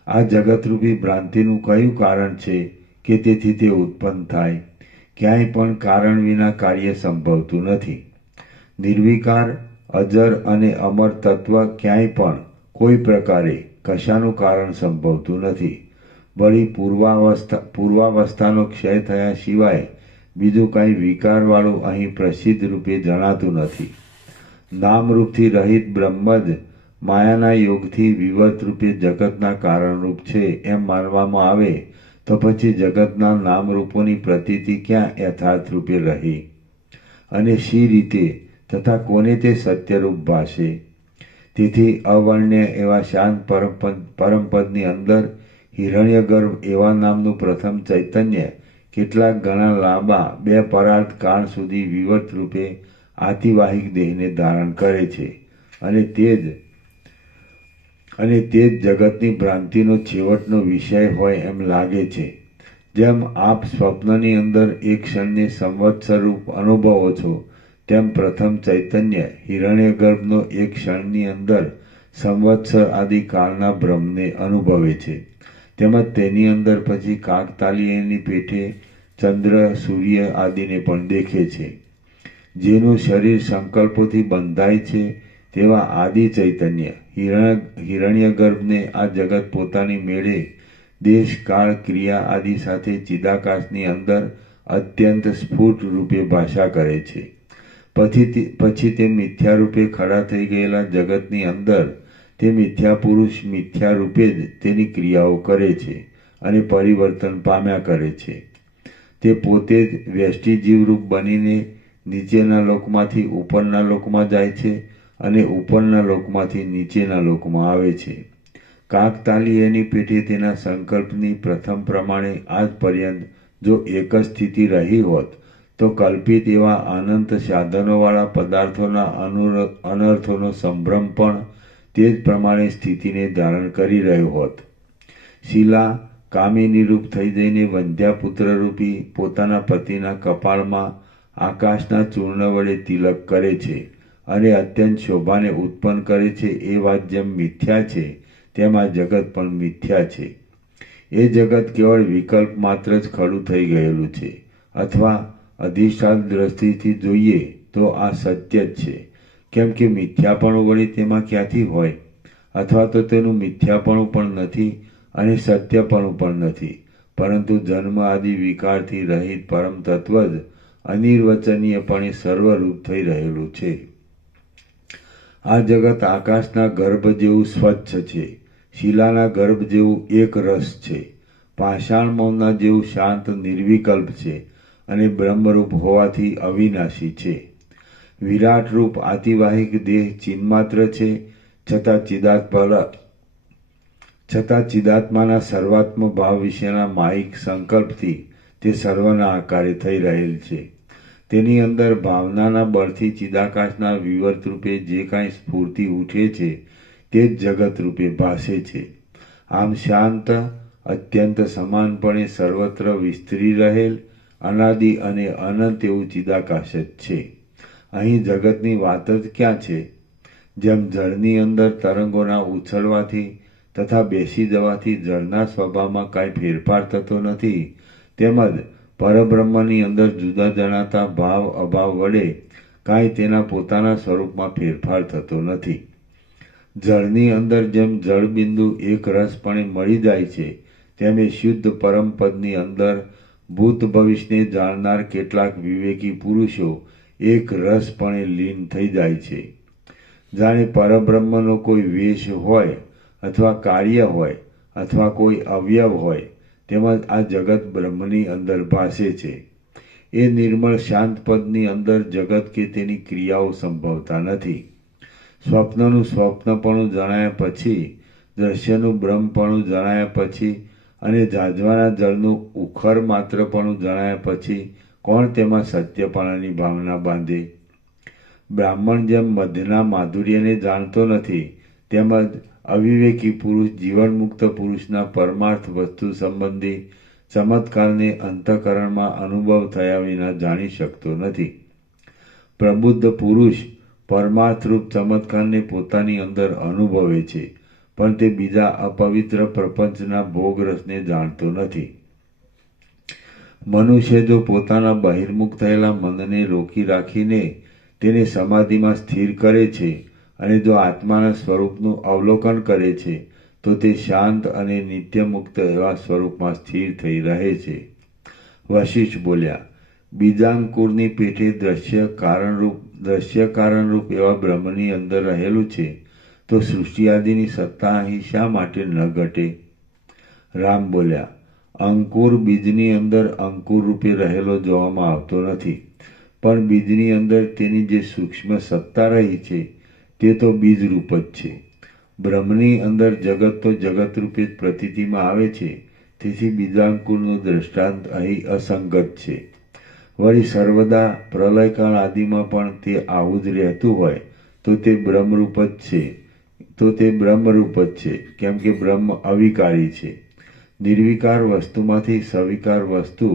આ જગતરૂપી ભ્રાંતિનું કયું કારણ છે કે તેથી તે ઉત્પન્ન થાય? ક્યાંય પણ કારણ વિના કાર્ય સંભવતું નથી. નિર્વિકાર, અજર અને અમર તત્વ ક્યાંય પણ કોઈ પ્રકારે કશાનું કારણ સંભવતું નથી. વળી પૂર્વાવસ્થાનો ક્ષય થયા સિવાય બીજું કાંઈ વિકારવાળું અહીં પ્રસિદ્ધ રૂપે જણાતું નથી. નામરૂપથી રહિત બ્રહ્મ જ માયાના યોગથી વિવર્ત રૂપે જગતના કારણરૂપ છે એમ માનવામાં આવે તો પછી જગતના નામરૂપોની પ્રતીતિ ક્યાં યથાર્થ રૂપે રહી અને શી રીતે તથા કોને તે સત્યરૂપ ભાષે? તેથી અવર્ણ્ય એવા શાંત પરમપદની અંદર હિરણ્યગર્ભ એવા નામનું પ્રથમ ચૈતન્ય કેટલાક ઘણા લાંબા 2 પરાર્ધ કાળ સુધી વિવર્ત રૂપે આતિવાહિક દેહને ધારણ કરે છે અને તે જ જગતની ભ્રાંતિનો છેવટનો વિષય હોય એમ લાગે છે. જેમ આપ સ્વપ્નની અંદર એક ક્ષણને સંવત્સર રૂપ અનુભવો છો તેમ પ્રથમ ચૈતન્ય હિરણ્યગર્ભનો એક ક્ષણની અંદર સંવત્સર આદિ કાળના ભ્રમને અનુભવે છે. તેમજ તેની અંદર પછી કાકતાલીયની પેઠે ચંદ્ર, સૂર્ય આદિને પણ દેખે છે. જેનું શરીર સંકલ્પોથી બંધાય છે તેવા આદિ ચૈતન્ય હિરણ્યગર્ભને આ જગત પોતાની મેળે દેશ કાળ ક્રિયા આદિ સાથે ચિદાકાશની અંદર અત્યંત સ્ફુટ રૂપે ભાષા કરે છે. પછી તે મિથ્યા રૂપે ખડા થઈ ગયેલા જગતની અંદર તે મિથ્યા પુરુષ મિથ્યા રૂપે જ તેની ક્રિયાઓ કરે છે અને પરિવર્તન પામ્યા કરે છે. તે પોતે જ વ્યષ્ટિ જીવરૂપ બનીને નીચેના લોકમાંથી ઉપરના લોકમાં જાય છે અને ઉપરના લોકમાંથી નીચેના લોકમાં આવે છે. કાકતાલી એની પેટે તેના સંકલ્પની પ્રથમ પ્રમાણે આજ પર્યંત જો એક જ સ્થિતિ રહી હોત તો કલ્પિત એવા અનંત સાધનોવાળા પદાર્થોના અનર્થોનો સંભ્રમ પણ તે જ પ્રમાણે સ્થિતિને ધારણ કરી રહ્યો હોત. શીલા કામિની રૂપ થઈ જઈને વંધ્યાપુત્ર રૂપી પોતાના પતિના કપાળમાં આકાશના ચૂર્ણ વડે તિલક કરે છે અને અત્યંત શોભાને ઉત્પન્ન કરે છે. એ વાત જેમ મિથ્યા છે તેમ આ જગત પણ મિથ્યા છે. એ જગત કેવળ વિકલ્પ માત્ર જ ખડું થઈ ગયેલું છે, અથવા અધિષ્ઠાન દ્રષ્ટિથી જોઈએ તો આ સત્ય જ છે. કેમ કે મિથ્યાપણું વળી તેમાં ક્યાંથી હોય, અથવા તો તેનું મિથ્યાપણું પણ નથી અને સત્યપણું પણ નથી, પરંતુ જન્મ આદિ વિકારથી રહિત પરમ તત્વ જ અનિર્વચનીયપણે સર્વરૂપ થઈ રહેલું છે. આ જગત આકાશના ગર્ભ જેવું સ્વચ્છ છે, શિલાના ગર્ભ જેવું એક રસ છે, પાષાણ મૌના જેવું શાંત નિર્વિકલ્પ છે અને બ્રહ્મરૂપ હોવાથી અવિનાશી છે. વિરાટ રૂપ આતિવાહિક દેહ ચિન્માત્ર છે, છતાં ચિદાત્માના સર્વાત્મ ભાવ વિશેના માયિક સંકલ્પથી તે સર્વના આકારે થઈ રહેલ છે. તેની અંદર ભાવનાના બળથી ચિદાકાશના વિવર્ત રૂપે જે કાંઈ સ્ફૂર્તિ ઉઠે છે તે જ જગત રૂપે ભાસે છે. આમ શાંત અત્યંત સમાનપણે સર્વત્ર વિસ્તરી રહેલ અનાદિ અને અનંત એવું ચિદાકાશ જ છે. અહીં જગતની વાત જ ક્યાં છે? જેમ જળની અંદર તરંગોના ઉછળવાથી તથા બેસી જવાથી જળના સ્વભાવમાં કાંઈ ફેરફાર થતો નથી, તેમજ પરબ્રહ્મની અંદર જુદા જણાતા ભાવ અભાવ વડે કાંઈ તેના પોતાના સ્વરૂપમાં ફેરફાર થતો નથી. જળની અંદર જેમ જળબિંદુ એક રસપણે મળી જાય છે, તેમ એ શુદ્ધ પરમપદની અંદર ભૂત ભવિષ્યને જાણનાર કેટલાક વિવેકી પુરુષો એક રસપણે લીન થઈ જાય છે. જાણે પરબ્રહ્મનો કોઈ વેશ હોય અથવા કાર્ય હોય અથવા કોઈ અવયવ હોય, તેમજ આ જગત બ્રહ્મની અંદર ભાસે છે. એ નિર્મળ શાંત પદની અંદર જગત કે તેની ક્રિયાઓ સંભવતા નથી. સ્વપ્નનું સ્વપ્નપણું જણાયા પછી, દ્રશ્યનું બ્રહ્મપણું જણાયા પછી અને ઝાઝવાના જળનું ઉખર માત્રપણું જણાયા પછી કોણ તેમાં સત્યપણાની ભાવના બાંધે? બ્રાહ્મણ જેમ મધના માધુર્યને જાણતો નથી, તેમજ અવિવેકી પુરુષ જીવનમુક્ત પુરુષના પરમાર્થ વસ્તુ સંબંધી ચમત્કારને અંતઃકરણમાં અનુભવ થયા વિના જાણી શકતો નથી. પ્રબુદ્ધ પુરુષ પરમાર્થરૂપ ચમત્કારને પોતાની અંદર અનુભવે છે, પણ તે બીજા અપવિત્ર પ્રપંચના ભોગરસને જાણતો નથી. મનુષ્ય જો પોતાના બહિર્મુખ થયેલા મનને રોકી રાખીને તેને સમાધિમાં સ્થિર કરે છે અને જો આત્માના સ્વરૂપનું અવલોકન કરે છે, તો તે શાંત અને નિત્યમુક્ત એવા સ્વરૂપમાં સ્થિર થઈ રહે છે. વશિષ્ઠ બોલ્યા, બીજાંકુરની પેટે દ્રશ્ય કારણરૂપ એવા બ્રહ્મની અંદર રહેલું છે, તો સૃષ્ટિ આદિની સત્તા અહીં શા માટે ન ઘટે? રામ બોલ્યા, અંકુર બીજની અંદર અંકુર રૂપે રહેલો જોવામાં આવતો નથી, પણ બીજની અંદર તેની જે સૂક્ષ્મ સત્તા રહી છે તે તો બીજરૂપ જ છે. બ્રહ્મની અંદર જગત તો જગત રૂપે જ પ્રતીતિમાં આવે છે, તેથી બીજાંકુરનું દ્રષ્ટાંત અહીં અસંગત છે. વળી સર્વદા પ્રલયકાળ આદિમાં પણ તે આવું જ રહેતું હોય તો તે બ્રહ્મરૂપ જ છે, કેમ કે બ્રહ્મ અવિકારી છે. નિર્વિકાર વસ્તુમાંથી સવિકાર વસ્તુ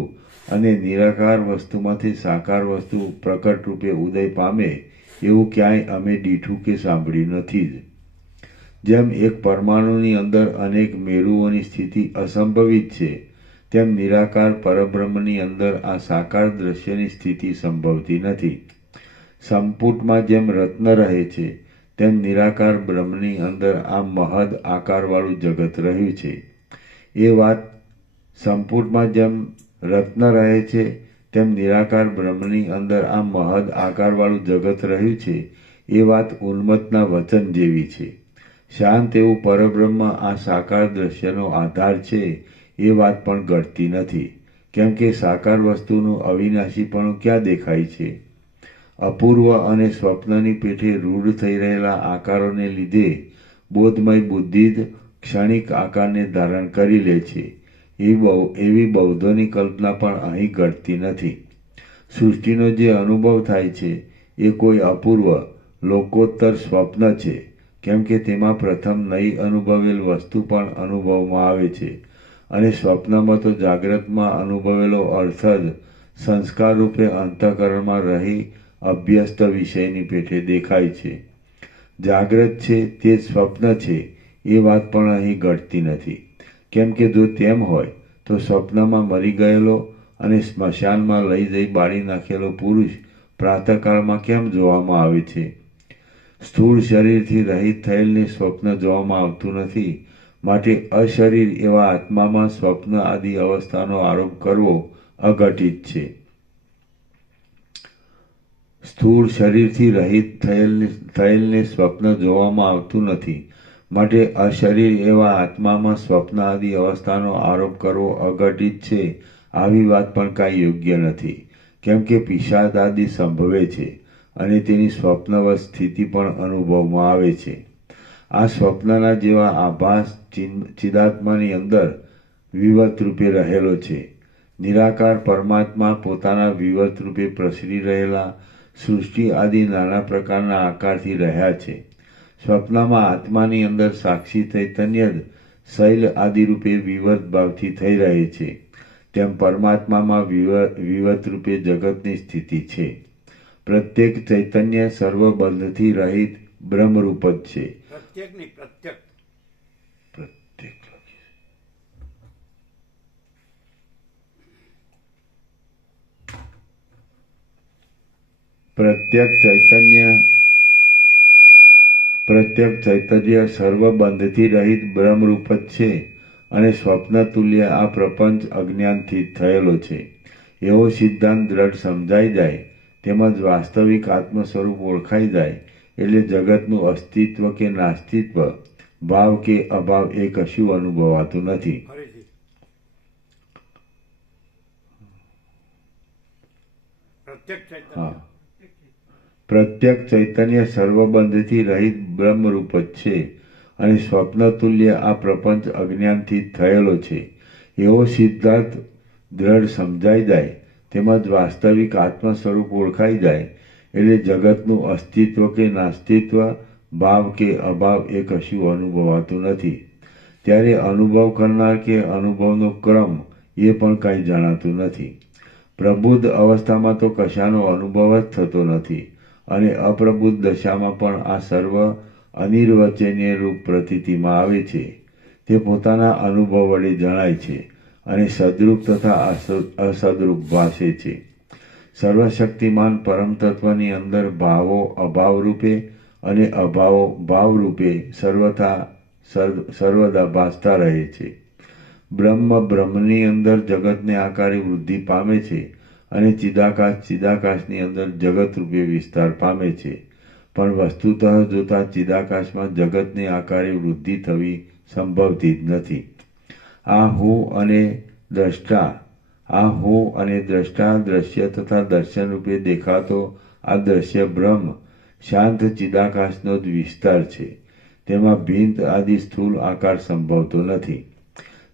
અને નિરાકાર વસ્તુમાંથી સાકાર વસ્તુ પ્રકટ રૂપે ઉદય પામે એવું ક્યાંય અમે દીઠું કે સાંભળ્યું નથી જ. જેમ એક પરમાણુની અંદર અનેક મેરુઓની સ્થિતિ અસંભવિત છે, તેમ નિરાકાર પરબ્રહ્મની અંદર આ સાકાર દ્રશ્યની સ્થિતિ સંભવતી નથી. સંપુટમાં જેમ રત્ન રહે છે, તેમ નિરાકાર બ્રહ્મની અંદર આ મહદ આકારવાળું જગત રહ્યું છે. એ વાત સંપુટમાં જેમ રત્ન રહે છે તેમ નિરાકાર બ્રહ્મની અંદર આ મહદ આકારવાળું જગત રહ્યું છે. એ વાત ઉન્મત્તના વચન જેવી છે. શાંત એવું પરબ્રહ્મ આ સાકાર દ્રશ્યનો આધાર છે એ વાત પણ ઘટતી નથી. કેમ કે સાકાર વસ્તુનું અવિનાશીપણું ક્યાં દેખાય છે? અપૂર્વ અને સ્વપ્નની પેઠે રૂઢ થઈ રહેલા આકારોને લીધે બોધમય બુદ્ધિ જ ક્ષણિક આકારને ધારણ કરી લે છે. એવી બૌદ્ધોની કલ્પના પણ અહીં ઘટતી નથી. સૃષ્ટિનો જે અનુભવ થાય છે એ કોઈ અપૂર્વ લોકોત્તર સ્વપ્ન છે. કેમ કે તેમાં પ્રથમ નહીં અનુભવેલ વસ્તુ પણ અનુભવમાં આવે છે અને સ્વપ્નમાં તો જાગ્રતમાં અનુભવેલો અર્થ જ સંસ્કાર રૂપે અંતઃકરણમાં રહી અભ્યસ્ત વિષયની પેઠે દેખાય છે. જાગ્રત છે તે જ સ્વપ્ન છે એ વાત પણ અહીં ઘટતી નથી. કેમ કે જો તેમ હોય તો સ્વપ્નમાં મરી ગયેલો અને સ્મશાનમાં લઈ જઈ બાળી નાખેલો પુરુષ પ્રાતઃકાળમાં કેમ જોવામાં આવે છે? સ્થૂળ શરીરથી રહિત થયેલને સ્વપ્ન જોવામાં આવતું નથી. માટે અશરીર એવા આત્મામાં સ્વપ્ન આદિ અવસ્થાનો આરોપ કરવો અઘટિત છે. સ્થૂળ શરીરથી રહિત થયેલને સ્વપ્ન જોવામાં આવતું નથી. માટે અશરીર એવા આત્મામાં સ્વપ્ન આદિ અવસ્થાનો આરોપ કરવો અઘટિત છે. આવી વાત પણ કાંઈ યોગ્ય નથી. કેમ કે પિશાચ આદિ સંભવે છે અને તેની સ્વપ્નવત સ્થિતિ પણ અનુભવમાં આવે છે. આ સ્વપ્નના જેવા આભાસ ચિદાત્માની અંદર વિવત રૂપે રહેલો છે. નિરાકાર પરમાત્મા પોતાના વિવત રૂપે પ્રસરી રહેલા સૃષ્ટિ આદિ નાના પ્રકારના આકારથી રહ્યા છે. સ્વપ્નમાં આત્માની અંદર સાક્ષી ચૈતન્ય જ શૈલ આદિ રૂપે વિવત ભાવથી થઈ રહે છે. તેમ પરમાત્મામાં વિવત રૂપે જગતની સ્થિતિ છે. પ્રત્યેક ચૈતન્ય સર્વબંધથી રહિત બ્રહ્મરૂપ જ છે. પ્રત્યેક નહીં, પ્રત્યેક. પ્રત્યેક ચૈતન્ય સર્વબંધથી રહિત બ્રહ્મરૂપ જ છે અને સ્વપ્ન તુલ્ય આ પ્રપંચ અજ્ઞાનથી જ થયેલો છે. એવો સિદ્ધાંત દ્રઢ સમજાઈ જાય તેમજ વાસ્તવિક આત્મ સ્વરૂપ ઓળખાઈ જાય એટલે જગતનું અસ્તિત્વ કે નાસ્તિત્વ, ભાવ કે અભાવ એ કશું અનુભવાતું નથી. ફરીથી પ્રત્યેક ચૈતન્ય. પ્રત્યેક ચૈતન્ય સર્વબંધથી રહિત બ્રહ્મરૂપ જ છે અને સ્વપ્ન તુલ્ય આ પ્રપંચ અજ્ઞાનથી જ થયેલો છે. એવો સિદ્ધાંત દ્રઢ સમજાઈ જાય તેમજ વાસ્તવિક આત્મ સ્વરૂપ ઓળખાઈ જાય એટલે જગતનું અસ્તિત્વ કે નાસ્તિત્વ, ભાવ કે અભાવ એ કશું અનુભવાતું નથી. ત્યારે અનુભવ કરનાર કે અનુભવનો ક્રમ એ પણ કાંઈ જણાતું નથી. પ્રબુદ્ધ અવસ્થામાં તો કશાનો અનુભવ જ થતો નથી અને અપ્રબુદ્ધ દશામાં પણ આ સર્વ અનિર્વચનીય રૂપ પ્રતીતિમાં આવે છે. તે પોતાના અનુભવ વડે જણાય છે અને સદરૂપ તથા અસદરૂપ ભાસે છે. સર્વશક્તિમાન પરમ તત્વની અંદર ભાવો અભાવ રૂપે અને અભાવો ભાવ રૂપે સર્વદા ભાસતા રહે છે. બ્રહ્મની અંદર જગતને આકારે વૃદ્ધિ પામે છે અને ચિદાકાશની અંદર જગત રૂપે વિસ્તાર પામે છે. પણ વસ્તુતઃ જોતા ચિદાકાશમાં જગતને આકારે વૃદ્ધિ થવી સંભવતી જ નથી. આ હું અને દ્રષ્ટા દ્રશ્ય તથા દર્શન રૂપે દેખાતો આ દ્રશ્ય બ્રહ્મ શાંત ચિદાકાશનો જ વિસ્તાર છે. તેમાં ભિન્ન આદિ સ્થૂળ આકાર સંભવતો નથી.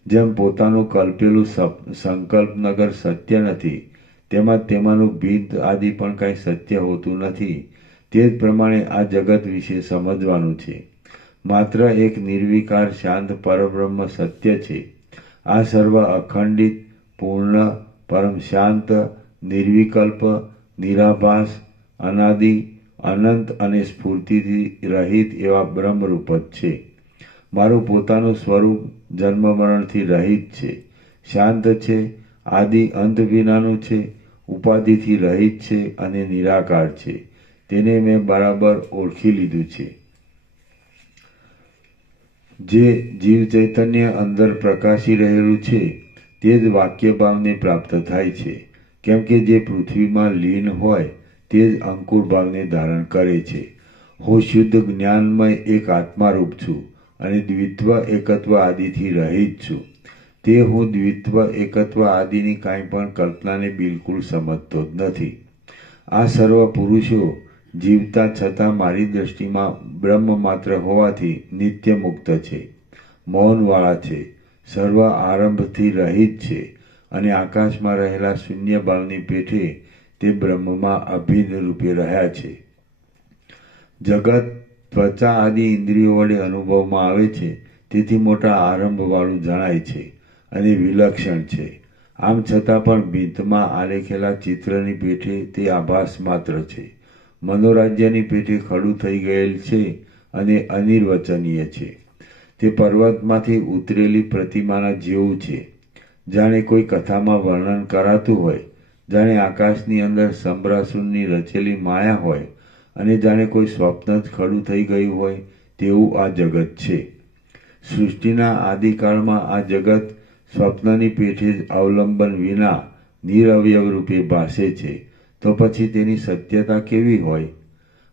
જેમ પોતાનું કલ્પેલું સંકલ્પનગર સત્ય નથી તેમાંનું ભિન્ન આદિ પણ કાંઈ સત્ય હોતું નથી. તે જ પ્રમાણે આ જગત વિશે સમજવાનું છે. માત્ર એક નિર્વિકાર શાંત પરબ્રહ્મ સત્ય છે. આ સર્વ અખંડિત, પૂર્ણ, પરમ શાંત, નિર્વિકલ્પ, નિરાભાસ, અનાદિ, અનંત અને સ્ફૂર્તિથી રહિત એવા બ્રહ્મરૂપ જ છે. મારું પોતાનું સ્વરૂપ જન્મ મરણથી રહિત છે, શાંત છે, આદિ અંત વિનાનું છે, ઉપાધિથી રહિત છે અને નિરાકાર છે. તેને મેં બરાબર ઓળખી લીધું છે. જે જીવ ચૈતન્ય અંદર પ્રકાશી રહેલું છે તે જ વાક્ય ભાવને પ્રાપ્ત થાય છે, કેમ કે જે પૃથ્વીમાં લીન હોય તે જ અંકુર ભાવને ધારણ કરે છે. હું શુદ્ધ જ્ઞાનમય એક આત્મારૂપ છું અને દ્વિત્વ એકત્વ આદિથી રહિત છું. તે હું દ્વિત્વ એકત્વ આદિની કાંઈ પણ કલ્પનાને બિલકુલ સમજતો જ નથી. આ સર્વ પુરુષો જીવતા છતાં મારી દ્રષ્ટિમાં બ્રહ્મ માત્ર હોવાથી નિત્ય મુક્ત છે, મૌનવાળા છે, સર્વ આરંભથી રહિત છે અને આકાશમાં રહેલા શૂન્ય ભાવની પેઠે તે બ્રહ્મમાં અભિન્ન રૂપે રહ્યા છે. જગત ત્વચા આદિ ઇન્દ્રિયો વડે અનુભવમાં આવે છે, તેથી મોટા આરંભવાળું જણાય છે અને વિલક્ષણ છે. આમ છતાં પણ ભીંતમાં આલેખેલા ચિત્રની પેઠે તે આભાસ માત્ર છે. મનોરાજ્યની પેઠે ખડું થઈ ગયેલ છે અને અનિર્વચનીય છે. તે પર્વતમાંથી ઉતરેલી પ્રતિમાના જેવું છે. જાણે કોઈ કથામાં વર્ણન કરાતું હોય, જાણે આકાશની અંદર સંભ્રાસુરની રચેલી માયા હોય અને જાણે કોઈ સ્વપ્ન જ ખડું થઈ ગયું હોય તેવું આ જગત છે. સૃષ્ટિના આદિકાળમાં આ જગત સ્વપ્નની પેઠે જ અવલંબન વિના નિરવયવ રૂપે ભાસે છે, તો પછી તેની સત્યતા કેવી હોય?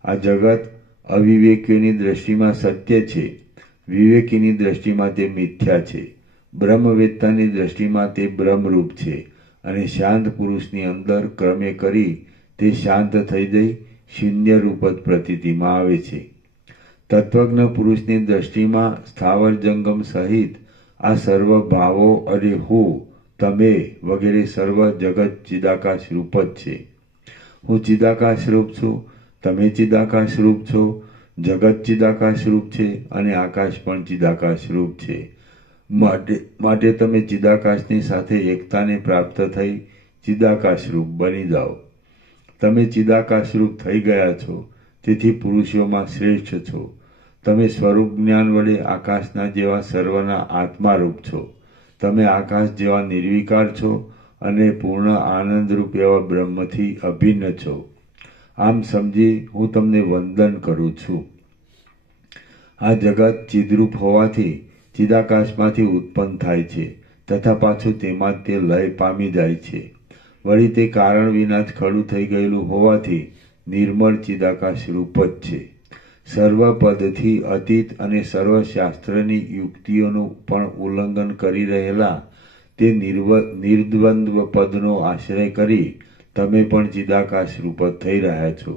આ જગત અવિવેકીઓની દ્રષ્ટિમાં સત્ય છે, વિવેકીની દ્રષ્ટિમાં તે મિથ્યા છે, બ્રહ્મવેત્તાની દ્રષ્ટિમાં તે બ્રહ્મરૂપ છે અને શાંત પુરુષની અંદર ક્રમે કરી તે શાંત થઈ જઈ શૂન્ય રૂપ જ પ્રતીતિમાં આવે છે. તત્વજ્ઞ પુરુષની દ્રષ્ટિમાં સ્થાવર જંગમ સહિત આ સર્વ ભાવો અને હું, તમે વગેરે સર્વ જગત ચિદાકાશ રૂપ જ છે. હું ચિદાકાશ રૂપ છું, તમે ચિદાકાશ રૂપ છો, જગત ચિદાકાશ રૂપ છે અને આકાશ પણ ચિદાકાશ રૂપ છે. માટે તમે ચિદાકાશની સાથે એકતાને પ્રાપ્ત થઈ ચિદાકાશ રૂપ બની જાઓ. તમે ચિદાકાશ રૂપ થઈ ગયા છો, તેથી પુરુષોમાં શ્રેષ્ઠ છો. તમે સ્વરૂપ જ્ઞાન વડે આકાશના જેવા સર્વના આત્મારૂપ છો. તમે આકાશ જેવા નિર્વિકાર છો અને પૂર્ણ આનંદરૂપ એવા બ્રહ્મથી અભિન્ન છો. આમ સમજી હું તમને વંદન કરું છું. આ જગત ચિદરૂપ હોવાથી ચિદાકાશમાંથી ઉત્પન્ન થાય છે તથા પાછું તેમાં જ તે લય પામી જાય છે. વળી તે કારણ વિના જ ખડું થઈ ગયેલું હોવાથી નિર્મળ ચિદાકાશ રૂપ જ છે. સર્વ પદથી અતીત અને સર્વ શાસ્ત્રની યુક્તિઓનું પણ ઉલ્લંઘન કરી રહેલા તે નિર્દ્વંદ્વ પદનો આશ્રય કરી તમે પણ ચિદાકાશ રૂપ જ થઈ રહ્યા છો.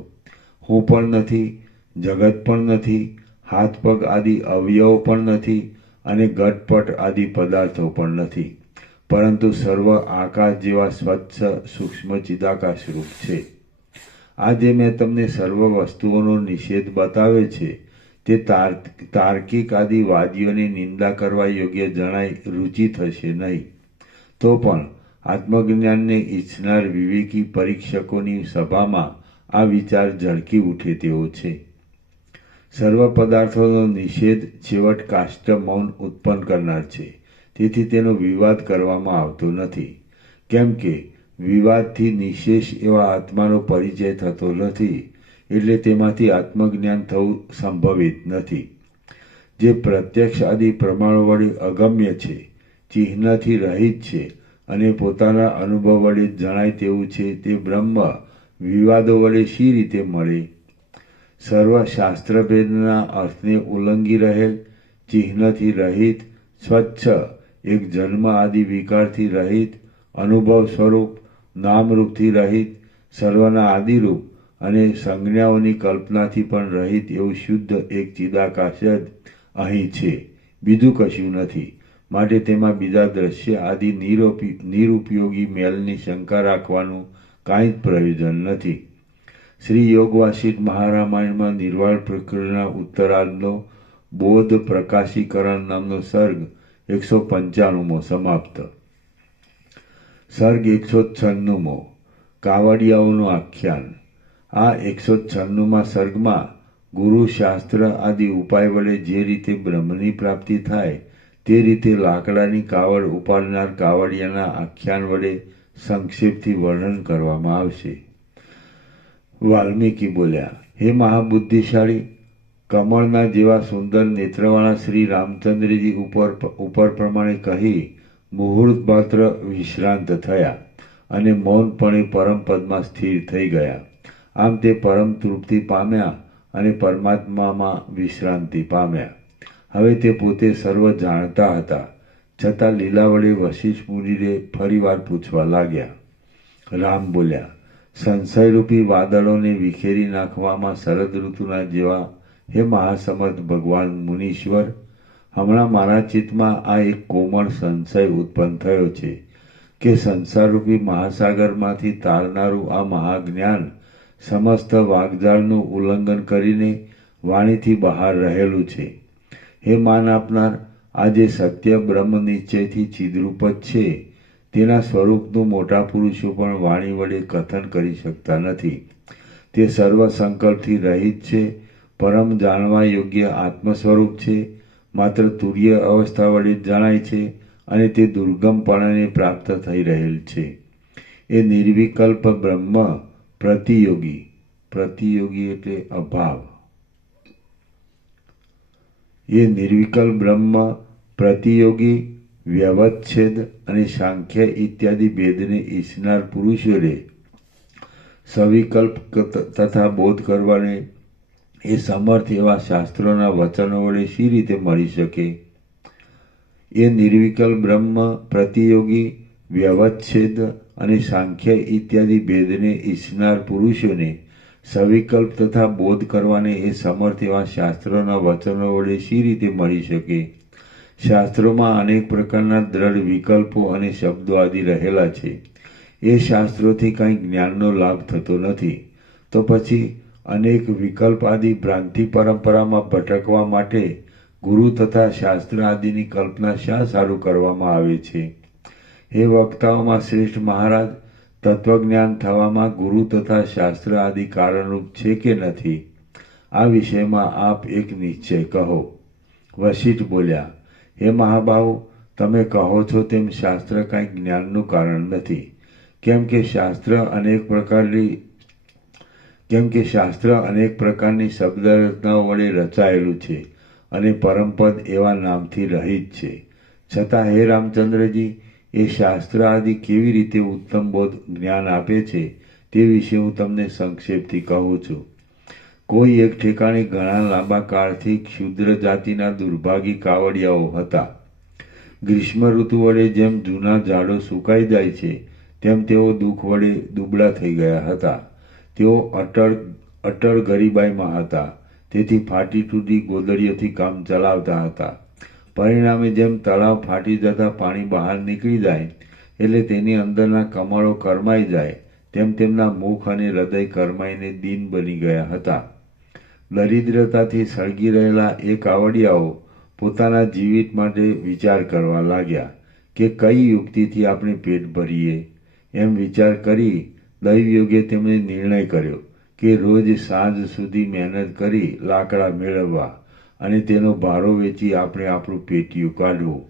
હું પણ નથી, જગત પણ નથી, હાથ પગ આદિ અવયવ પણ નથી અને ઘટપટ આદિ પદાર્થો પણ નથી, પરંતુ સર્વ આકાશ જેવા સ્વચ્છ સૂક્ષ્મ ચિદાકાશ રૂપ છે. આજે મેં તમને સર્વ વસ્તુઓનો નિષેધ બતાવ્યો છે તે તાર્કિક આદિ વાદીઓની નિંદા કરવા યોગ્ય જણાય રુચિ થશે નહીં. તો પણ આત્મજ્ઞાનને ઈચ્છનાર વિવેકી પરીક્ષકોની સભામાં આ વિચાર ઝળકી ઉઠે તેવો છે. સર્વ પદાર્થોનો નિષેધ છેવટ કાષ્ટ મૌન ઉત્પન્ન કરનાર છે, તેથી તેનો વિવાદ કરવામાં આવતો નથી. કેમ કે વિવાદથી નિશેષ એવા આત્માનો પરિચય થતો નથી, એટલે તેમાંથી આત્મજ્ઞાન થવું સંભવિત નથી. જે પ્રત્યક્ષ આદિ પ્રમાણો વડે અગમ્ય છે, ચિહ્નથી રહિત છે અને પોતાના અનુભવ વડે જણાય તેવું છે, તે બ્રહ્મ વિવાદો વડે શી રીતે મળે? સર્વ શાસ્ત્રભેદના અર્થને ઉલ્લંઘી રહેલ, ચિહ્નથી રહિત, સ્વચ્છ, એક જન્મ આદિ વિકારથી રહિત, અનુભવ સ્વરૂપ, નામરૂપથી રહિત, સર્વના આદિરૂપ અને સંજ્ઞાઓની કલ્પનાથી પણ રહિત એવું શુદ્ધ એક ચિદાકાશ જ અહીં છે, બીજું કશું નથી. માટે તેમાં બીજા દ્રશ્ય આદિ નિરુપયોગી મેલની શંકા રાખવાનું કાંઈ જ પ્રયોજન નથી. શ્રી યોગ વાસિષ્ઠ મહારામાયણમાં નિર્વાણ પ્રકરણના ઉત્તરાર્ધનો બોધ પ્રકાશીકરણ નામનો સર્ગ 195મો સમાપ્ત. સર્ગ 196મો કાવડિયાઓનું આખ્યાન. આ 196મા સર્ગમાં ગુરુ શાસ્ત્ર આદિ ઉપાય વડે જે રીતે બ્રહ્મની પ્રાપ્તિ થાય તે રીતે લાકડાની કાવડ ઉપાડનાર કાવડિયાના આખ્યાન વડે સંક્ષેપથી વર્ણન કરવામાં આવશે. વાલ્મીકી બોલ્યા, હે મહાબુદ્ધિશાળી, કમળના જેવા સુંદર નેત્રવાળા શ્રી રામચંદ્રજી ઉપર પ્રમાણે કહી મુહૂર્ત માત્ર વિશ્રાંત થયા અને મૌનપણે પરમ પદમાં સ્થિર થઈ ગયા. આમ તે પરમ તૃપ્તિ પામ્યા અને પરમાત્મામાં વિશ્રાંતિ પામ્યા. હવે તે પોતે સર્વ જાણતા હતા, છતાં લીલા વડે વશિષ્ઠ મુનિને ફરીવાર પૂછવા લાગ્યા. રામ બોલ્યા, સંશયરૂપી વાદળોને વિખેરી નાખવામાં શરદ ઋતુના જેવા હે મહાસમર્થ ભગવાન મુનીશ્વર, હમણાં મારા ચિત્તમાં આ એક કોમળ સંશય ઉત્પન્ન થયો છે કે સંસારરૂપી મહાસાગરમાંથી તારનારું આ મહાજ્ઞાન સમસ્ત વાગજાળનું ઉલ્લંઘન કરીને વાણીથી બહાર રહેલું છે. હે માન આપનાર, આ જે સત્ય બ્રહ્મ નિશ્ચયથી ચિદ્રૂપ જ છે તેના સ્વરૂપનું મોટા પુરુષો પણ વાણી વડે કથન કરી શકતા નથી. તે સર્વ સંકલ્પથી રહિત છે, પરમ જાણવા યોગ્ય આત્મ સ્વરૂપ છે, માત્ર તુર્ય અવસ્થા વડે જ જણાય છે અને તે દુર્ગમપણાને પ્રાપ્ત થઈ રહેલ છે. એ નિર્વિકલ્પ બ્રહ્મ પ્રતિયોગી, પ્રતિયોગી એટલે અભાવ, એ નિર્વિકલ્પ બ્રહ્મ પ્રતિયોગી વ્યવચ્છેદ અને સાંખ્ય ઇત્યાદિ ભેદને ઈચ્છનાર પુરુષોને સવિકલ્પ તથા બોધ કરવાને એ સમર્થ એવા શાસ્ત્રોના વચનો વડે શી રીતે મળી શકે? એ નિર્વિકલ્પ બ્રહ્મ પ્રતિયોગી વ્યવચ્છેદ અને સાંખ્ય ઇત્યાદિ ભેદને ઈચ્છનાર પુરુષોને સવિકલ્પ તથા બોધ કરવાને એ સમર્થ એવા શાસ્ત્રોના વચનો વડે શી રીતે મળી શકે? શાસ્ત્રોમાં અનેક પ્રકારના દ્રઢ વિકલ્પો અને શબ્દો આદિ રહેલા છે. એ શાસ્ત્રોથી કંઈ જ્ઞાનનો લાભ થતો નથી. તો પછી અનેક વિકલ્પ આદિ ભ્રાંતિ પરંપરામાં ભટકવા માટે ગુરુ તથા શાસ્ત્ર આદિની કલ્પના શા સારું કરવામાં આવે છે? હે વક્તાઓમાં શ્રેષ્ઠ મહારાજ, તત્વજ્ઞાન થવામાં ગુરુ તથા શાસ્ત્ર આદિ કારણરૂપ છે કે નથી? આ વિષયમાં આપ એક નિશ્ચય કહો. વશિષ્ઠ બોલ્યા, હે મહાબાહુ, તમે કહો છો તેમ શાસ્ત્ર કાંઈ જ્ઞાનનું કારણ નથી, કેમ કે શાસ્ત્ર અનેક પ્રકારની શબ્દ રચનાઓ વડે રચાયેલું છે અને પરમપદ એવા નામથી રહિત છે. છતાં હે રામચંદ્રજી, એ શાસ્ત્ર આદિ કેવી રીતે ઉત્તમ બોધ જ્ઞાન આપે છે તે વિશે હું તમને સંક્ષેપથી કહું છું. કોઈ એક ઠેકાણે ઘણા લાંબા કાળથી ક્ષુદ્ર જાતિના દુર્ભાગી કાવડિયાઓ હતા. ગ્રીષ્મ ઋતુ વડે જેમ જૂના ઝાડો સુકાઈ જાય છે તેમ તેઓ દુઃખ વડે દુબળા થઈ ગયા હતા. તેઓ અટળ ગરીબાઈમાં હતા, તેથી ફાટી તૂટી ગોદડીઓથી કામ ચલાવતા હતા. પરિણામે જેમ તળાવ ફાટી જતાં પાણી બહાર નીકળી જાય એટલે તેની અંદરના કમળો કરમાઈ જાય, તેમ તેમના મુખ અને હૃદય કરમાઈને દીન બની ગયા હતા. દરિદ્રતાથી સળગી રહેલા એ કાવડિયાઓ પોતાના જીવિત માટે વિચાર કરવા લાગ્યા કે કઈ યુક્તિથી આપણે પેટ ભરીએ. એમ વિચાર કરી દૈવયોગે તેમણે નિર્ણય કર્યો કે રોજ સાંજ સુધી મહેનત કરી લાકડા મેળવવા અને તેનો ભારો વેચી આપણે આપણું પેટીયું કાઢવું.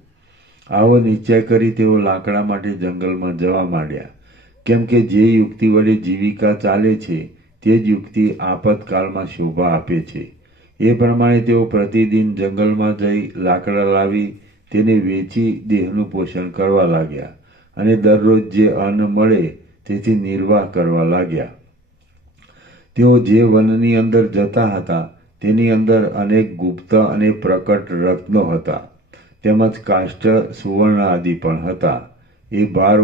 આવો નિશ્ચય કરી તેઓ લાકડા માટે જંગલમાં જવા માંડ્યા, કેમ કે જે યુક્તિ વડે જીવિકા ચાલે છે તે જ યુક્તિ આપતકાળમાં શોભા આપે છે. એ પ્રમાણે તેઓ પ્રતિદિન જંગલમાં જઈ લાકડા લાવી તેને વેચી દેહનું પોષણ કરવા લાગ્યા અને દરરોજ જે અન્ન મળે તેથી નિર્વાહ કરવા લાગ્યા. તેઓ જે વનની અંદર જતા હતા તેની અંદર અનેક ગુપ્ત અને પ્રકટ રત્નો હતા, તેમજ કાષ્ઠ સુવર્ણ આદિ પણ હતા. એ ભાર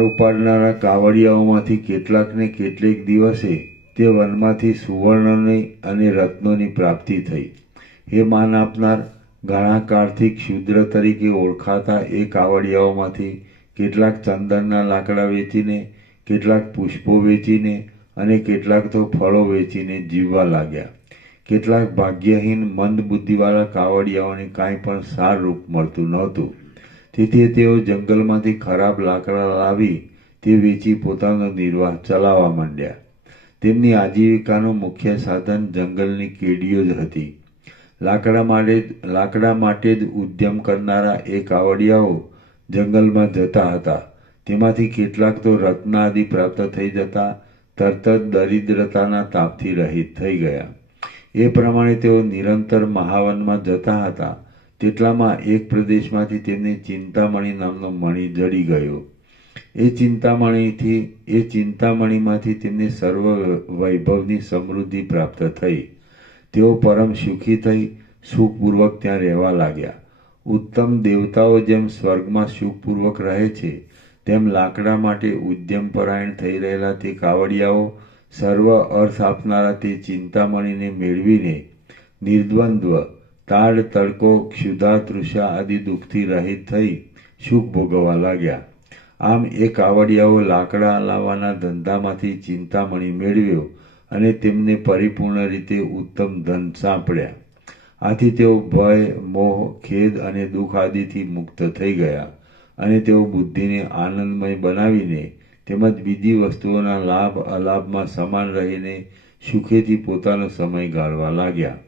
ઉપાડનારા કાવડિયાઓમાંથી કેટલાકને કેટલેક દિવસે તે વનમાંથી સુવર્ણની અને રત્નોની પ્રાપ્તિ થઈ. હે માન આપનાર, ઘણા કાળથી ક્ષુદ્ર તરીકે ઓળખાતા એ કાવડિયાઓમાંથી કેટલાક ચંદનના લાકડા વેચીને, કેટલાક પુષ્પો વેચીને અને કેટલાક તો ફળો વેચીને જીવવા લાગ્યા. કેટલાક ભાગ્યહીન મંદ બુદ્ધિવાળા કાવડિયાઓને કાંઈ પણ સારરૂપ મળતું નહોતું, તેથી તેઓ જંગલમાંથી ખરાબ લાકડા લાવી તે વેચી પોતાનો નિર્વાહ ચલાવવા માંડ્યા. તેમની આજીવિકાનું મુખ્ય સાધન જંગલની કેડીઓ જ હતી. લાકડા માટે જ ઉદ્યમ કરનારા એ કાવડિયાઓ જંગલમાં જતા હતા. તેમાંથી કેટલાક તો રત્ન આદિ પ્રાપ્ત થઈ જતા, તરત જ દરિદ્રતાના તાપથી રહિત થઈ ગયા. એ પ્રમાણે તેઓ નિરંતર મહાવનમાં જતા હતા. તેટલામાં એક પ્રદેશમાંથી તેમને ચિંતામણી નામનો મણિ જડી ગયો. એ ચિંતામણીમાંથી તેમને સર્વ વૈભવની સમૃદ્ધિ પ્રાપ્ત થઈ. તેઓ પરમ સુખી થઈ સુખપૂર્વક ત્યાં રહેવા લાગ્યા. ઉત્તમ દેવતાઓ જેમ સ્વર્ગમાં સુખપૂર્વક રહે છે, તેમ લાકડા માટે ઉદ્યમપરાયણ થઈ રહેલા તે કાવડિયાઓ સર્વ અર્થ આપનારા તે ચિંતામણીને મેળવીને નિર્દ્વંદ્વ તાડ તડકો ક્ષુધા તૃષા આદિ દુઃખથી રહિત થઈ સુખ ભોગવવા લાગ્યા. આમ એ કાવડિયાઓ લાકડા લાવવાના ધંધામાંથી ચિંતામણી મેળવ્યો અને તેમને પરિપૂર્ણ રીતે ઉત્તમ ધન સાંપડ્યા. આથી તેઓ ભય, મોહ, ખેદ અને દુઃખ આદિથી મુક્ત થઈ ગયા અને તેઓ બુદ્ધિને આનંદમય બનાવીને તેમજ બીજી વસ્તુઓના લાભ અલાભમાં સમાન રહીને સુખેથી પોતાનો સમય ગાળવા લાગ્યા.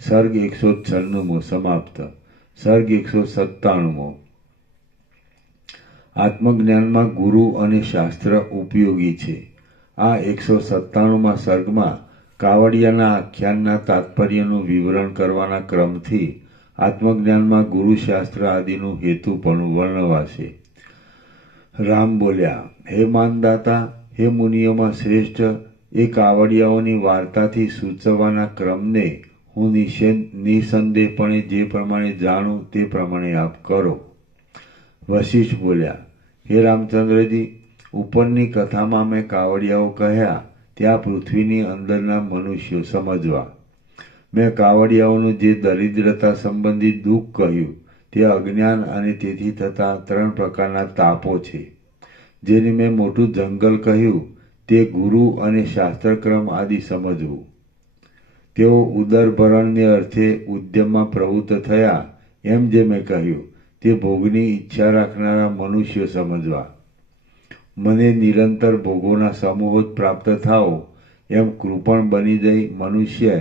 સર્ગ 196 સમાપ્ત. સર્ગ 197. આત્મજ્ઞાનમાં ગુરુ અને શાસ્ત્ર ઉપયોગી છે. આ 197માં સર્ગમાં કાવડિયાના આખ્યાનના તાત્પર્યનું વિવરણ કરવાના ક્રમથી આત્મજ્ઞાનમાં ગુરુશાસ્ત્ર આદિનું હેતુ પણ વર્ણવાશે. રામ બોલ્યા, હે માનદાતા, હે મુનિઓમાં શ્રેષ્ઠ, એ કાવડિયાઓની વાર્તાથી સૂચવવાના ક્રમને હું નિસંદેહપણે જે પ્રમાણે જાણું તે પ્રમાણે આપ કરો. વશિષ્ઠ બોલ્યા, હે રામચંદ્રજી, ઉપરની કથામાં મેં કાવડિયાઓ કહ્યા ત્યાં પૃથ્વીની અંદરના મનુષ્યો સમજવા. મેં કાવડિયાઓનું જે દરિદ્રતા સંબંધી દુઃખ કહ્યું તે અજ્ઞાન અને તેથી થતા 3 પ્રકારના તાપો છે. જેને મેં મોટું જંગલ કહ્યું તે ગુરુ અને શાસ્ત્રક્રમ આદિ સમજવું. તેઓ ઉદરભરણને અર્થે ઉદ્યમમાં પ્રવૃત્ત થયા એમ જે મેં કહ્યું તે ભોગની ઈચ્છા રાખનારા મનુષ્યો સમજવા. મને નિરંતર ભોગોના સમૂહો જ પ્રાપ્ત થાઓ એમ કૃપણ બની જઈ મનુષ્ય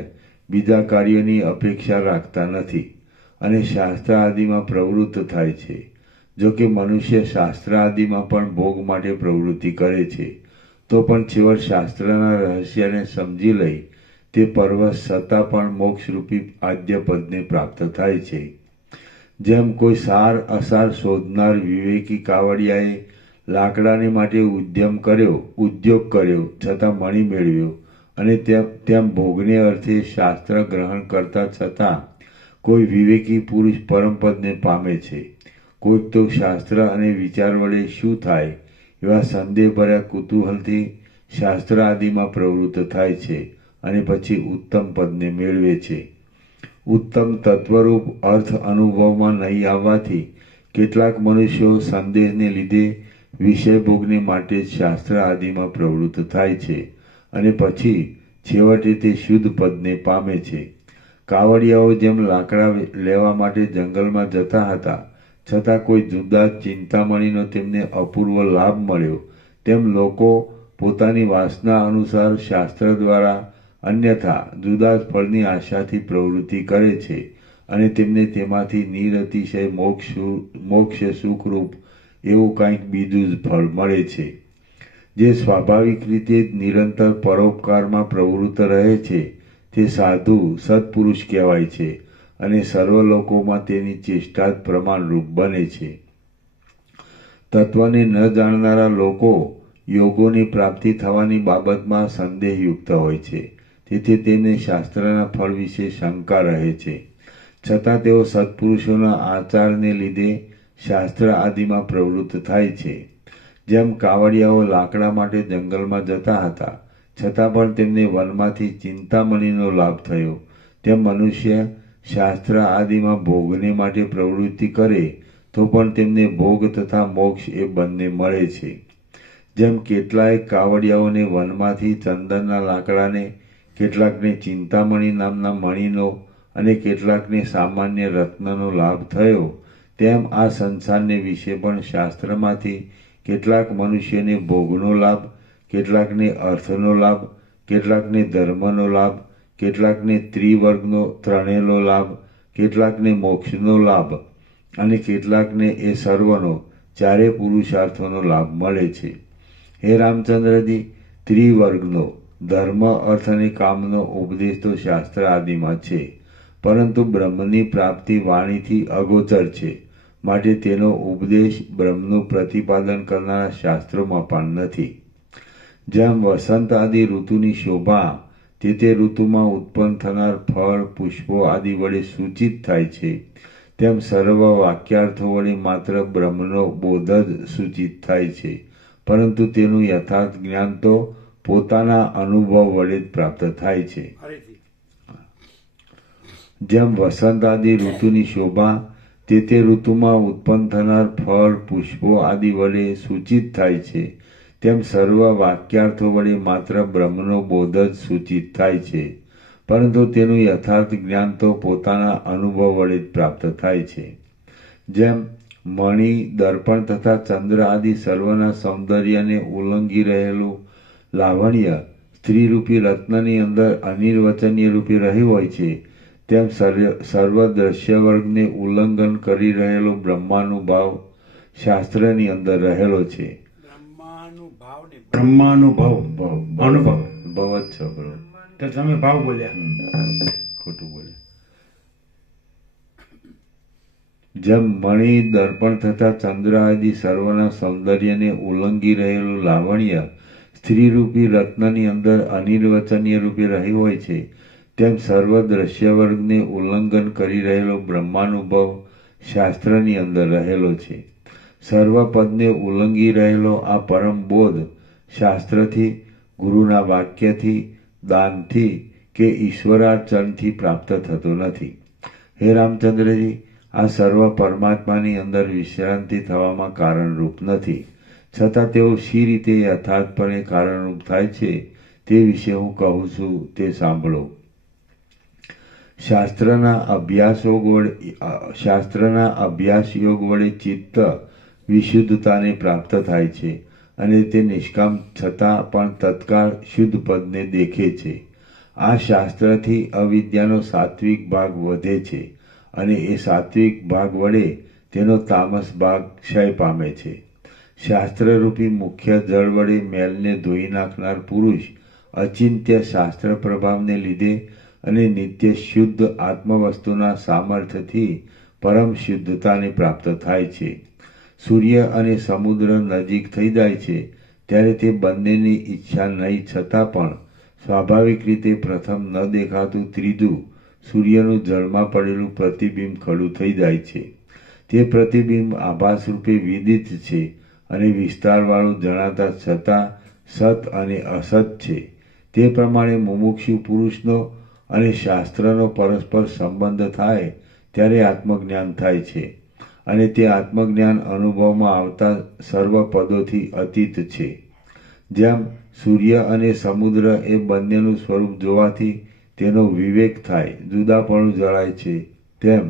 બીજા કાર્યોની અપેક્ષા રાખતા નથી અને શાસ્ત્ર આદિમાં પ્રવૃત્ત થાય છે. જો કે મનુષ્ય શાસ્ત્ર આદિમાં પણ ભોગ માટે પ્રવૃત્તિ કરે છે, તો પણ છેવટ શાસ્ત્રના રહસ્યને સમજી લઈ તે પરવશ છતાં પણ મોક્ષરૂપી આદ્ય પદને પ્રાપ્ત થાય છે. જેમ કોઈ સાર અસાર શોધનાર વિવેકી કાવડિયાએ લાકડાને માટે ઉદ્યોગ કર્યો છતાં મણી મેળવ્યો અને તેમ ભોગને અર્થે શાસ્ત્ર ગ્રહણ કરતા છતાં કોઈ વિવેકી પુરુષ પરમપદને પામે છે. કોઈક તો શાસ્ત્ર અને વિચાર વડે શું થાય એવા સંદેહભર્યા કુતૂહલથી શાસ્ત્ર આદિમાં પ્રવૃત્ત થાય છે અને પછી ઉત્તમ પદને મેળવે છે. ઉત્તમ તત્વરૂપ અર્થ અનુભવમાં નહીં આવવાથી કેટલાક મનુષ્યો સંદેહને લીધે વિષય ભોગને માટે જ શાસ્ત્ર આદિમાં પ્રવૃત્ત થાય છે અને પછી છેવટે તે શુદ્ધ પદને પામે છે. કાવડિયાઓ જેમ લાકડા લેવા માટે જંગલમાં જતા હતા છતાં કોઈ જુદા ચિંતામણીનો તેમને અપૂર્વ લાભ મળ્યો, તેમ લોકો પોતાની વાસના અનુસાર શાસ્ત્ર દ્વારા અન્યથા જુદા ફળની આશાથી પ્રવૃત્તિ કરે છે અને તેમને તેમાંથી નિરતિશય મોક્ષ સુખરૂપ એવું કંઈક બીજું જ ફળ મળે છે. જે સ્વાભાવિક રીતે જ નિરંતર પરોપકારમાં પ્રવૃત્ત રહે છે તે સાધુ સત્પુરુષ કહેવાય છે અને સર્વ લોકોમાં તેની ચેષ્ટા જ પ્રમાણરૂપ બને છે. તત્વને ન જાણનારા લોકો યોગોની પ્રાપ્તિ થવાની બાબતમાં સંદેહયુક્ત હોય છે. તેથી તેમને શાસ્ત્રના ફળ વિશે શંકા રહે છે. છતાં તેઓ સત્પુરુષોના આચારને લીધે શાસ્ત્ર આદિમાં પ્રવૃત્ત થાય છે. જેમ કાવડિયાઓ લાકડા માટે જંગલમાં જતા હતા છતાં પણ તેમને વનમાંથી ચિંતામણીનો લાભ થયો, તેમ મનુષ્ય શાસ્ત્ર આદિમાં ભોગને માટે પ્રવૃત્તિ કરે તો પણ તેમને ભોગ તથા મોક્ષ એ બંને મળે છે. જેમ કેટલાય કાવડિયાઓને વનમાંથી ચંદનના લાકડાને, કેટલાકને ચિંતામણી નામના મણીનો અને કેટલાકને સામાન્ય રત્નનો લાભ થયો, તેમ આ સંસારને વિશે પણ શાસ્ત્રમાંથી કેટલાક મનુષ્યને ભોગનો લાભ, કેટલાકને અર્થનો લાભ, કેટલાકને ધર્મનો લાભ, કેટલાકને ત્રિવર્ગનો ત્રણેયનો લાભ, કેટલાકને મોક્ષનો લાભ અને કેટલાકને એ સર્વનો ચારે પુરુષાર્થોનો લાભ મળે છે. હે રામચંદ્રજી, ત્રિવર્ગનો ધર્મ અર્થ અને કામનો ઉપદેશ તો શાસ્ત્ર આદિમાં છે, પરંતુ બ્રહ્મની પ્રાપ્તિ વાણીથી અગોચર છે, માટે તેનો ઉપદેશ બ્રહ્મનું પ્રતિપાદન કરનારા શાસ્ત્રોમાં પણ નથી. જેમ વસંત આદિ ઋતુની શોભા તે ઋતુમાં ઉત્પન્ન થનાર ફળ પુષ્પો આદિ વડે સૂચિત થાય છે, તેમ સર્વ વાક્યાર્થો વડે માત્ર બ્રહ્મનો બોધ જ સૂચિત થાય છે, પરંતુ તેનું યથાર્થ જ્ઞાન તો પોતાના અનુભવ વડે જ પ્રાપ્ત થાય છે. ફરીથી જેમ વસંત આદિ ઋતુની શોભા તે ઋતુમાં ઉત્પન્ન થનાર ફળ પુષ્પો આદિ વડે સૂચિત થાય છે, તેમ સર્વ વાક્યાર્થો વડે માત્ર બ્રહ્મનો બોધ જ સૂચિત થાય છે, પરંતુ તેનું યથાર્થ જ્ઞાન તો પોતાના અનુભવ વડે જ પ્રાપ્ત થાય છે. જેમ મણિ દર્પણ તથા ચંદ્ર આદિ સર્વના સૌંદર્યને ઉલ્લંઘી રહેલું લાવણ્ય સ્ત્રીરૂપી રત્નની અંદર અનિર્વચનીય રૂપે રહી હોય છે, તેમ સર્વ દ્રશ્ય વર્ગને ઉલ્લંઘન કરી રહેલો બ્રહ્માનુભાવ શાસ્ત્રની અંદર રહેલો છે. બ્રહ્માનુભવ અનુભવ ભવ જ છે, બરોબર. તો તમે ભાવ બોલ્યા. ખોટું બોલે. જેમ મણિ દર્પણ તથા ચંદ્ર આદિ સર્વના સૌંદર્યને ઉલ્લંઘી રહેલું લાવણ્ય સ્ત્રીરૂપી રત્નની અંદર અનિર્વચનીય રૂપે રહી હોય છે, તેમ સર્વ દ્રશ્ય વર્ગને ઉલ્લંઘન કરી રહેલો બ્રહ્માનુભવ શાસ્ત્રની અંદર રહેલો છે. સર્વ પદને ઉલ્લંઘી રહેલો આ પરમ બોધ શાસ્ત્રથી, ગુરુના વાક્યથી, દાનથી કે ઈશ્વરાર્ચનથી પ્રાપ્ત થતો નથી. હે રામચંદ્રજી, આ સર્વ પરમાત્માની અંદર વિશ્રાંતિ થવામાં કારણરૂપ નથી, છતાં તેઓ શી રીતે યથાર્થપણે કારણરૂપ થાય છે તે વિશે હું કહું છું, તે સાંભળો. શાસ્ત્રના અભ્યાસ યોગ વડે ચિત્ત વિશુદ્ધતાને પ્રાપ્ત થાય છે, અને તે નિષ્કામ છતાં પણ તત્કાળ શુદ્ધ પદને દેખે છે. આ શાસ્ત્રથી અવિદ્યાનો સાત્વિક ભાગ વધે છે, અને એ સાત્વિક ભાગ વડે તેનો તામસ ભાગ ક્ષય પામે છે. શાસ્ત્રરૂપી મુખ્ય જળ વડે મેલને ધોઈ નાખનાર પુરુષ અચિંત્ય શાસ્ત્ર પ્રભાવને લીધે અને નિત્ય શુદ્ધ આત્મવસ્તુના સામર્થ્યથી પરમ શુદ્ધતાને પ્રાપ્ત થાય છે. સૂર્ય અને સમુદ્ર નજીક થઈ જાય છે ત્યારે તે બંનેની ઈચ્છા નહીં છતાં પણ સ્વાભાવિક રીતે પ્રથમ ન દેખાતું ત્રીજું સૂર્યનું જળમાં પડેલું પ્રતિબિંબ ખડું થઈ જાય છે. તે પ્રતિબિંબ આભાસ રૂપે વિદિત છે અને વિસ્તારવાળું જણાતા છતાં સત અને અસત છે. તે પ્રમાણે મુમુક્ષુ પુરુષનો અને શાસ્ત્રનો પરસ્પર સંબંધ થાય ત્યારે આત્મજ્ઞાન થાય છે, અને તે આત્મજ્ઞાન અનુભવમાં આવતા સર્વ પદોથી અતીત છે. જેમ સૂર્ય અને સમુદ્ર એ બંનેનું સ્વરૂપ જોવાથી તેનો વિવેક થાય, જુદાપણું જણાય છે, તેમ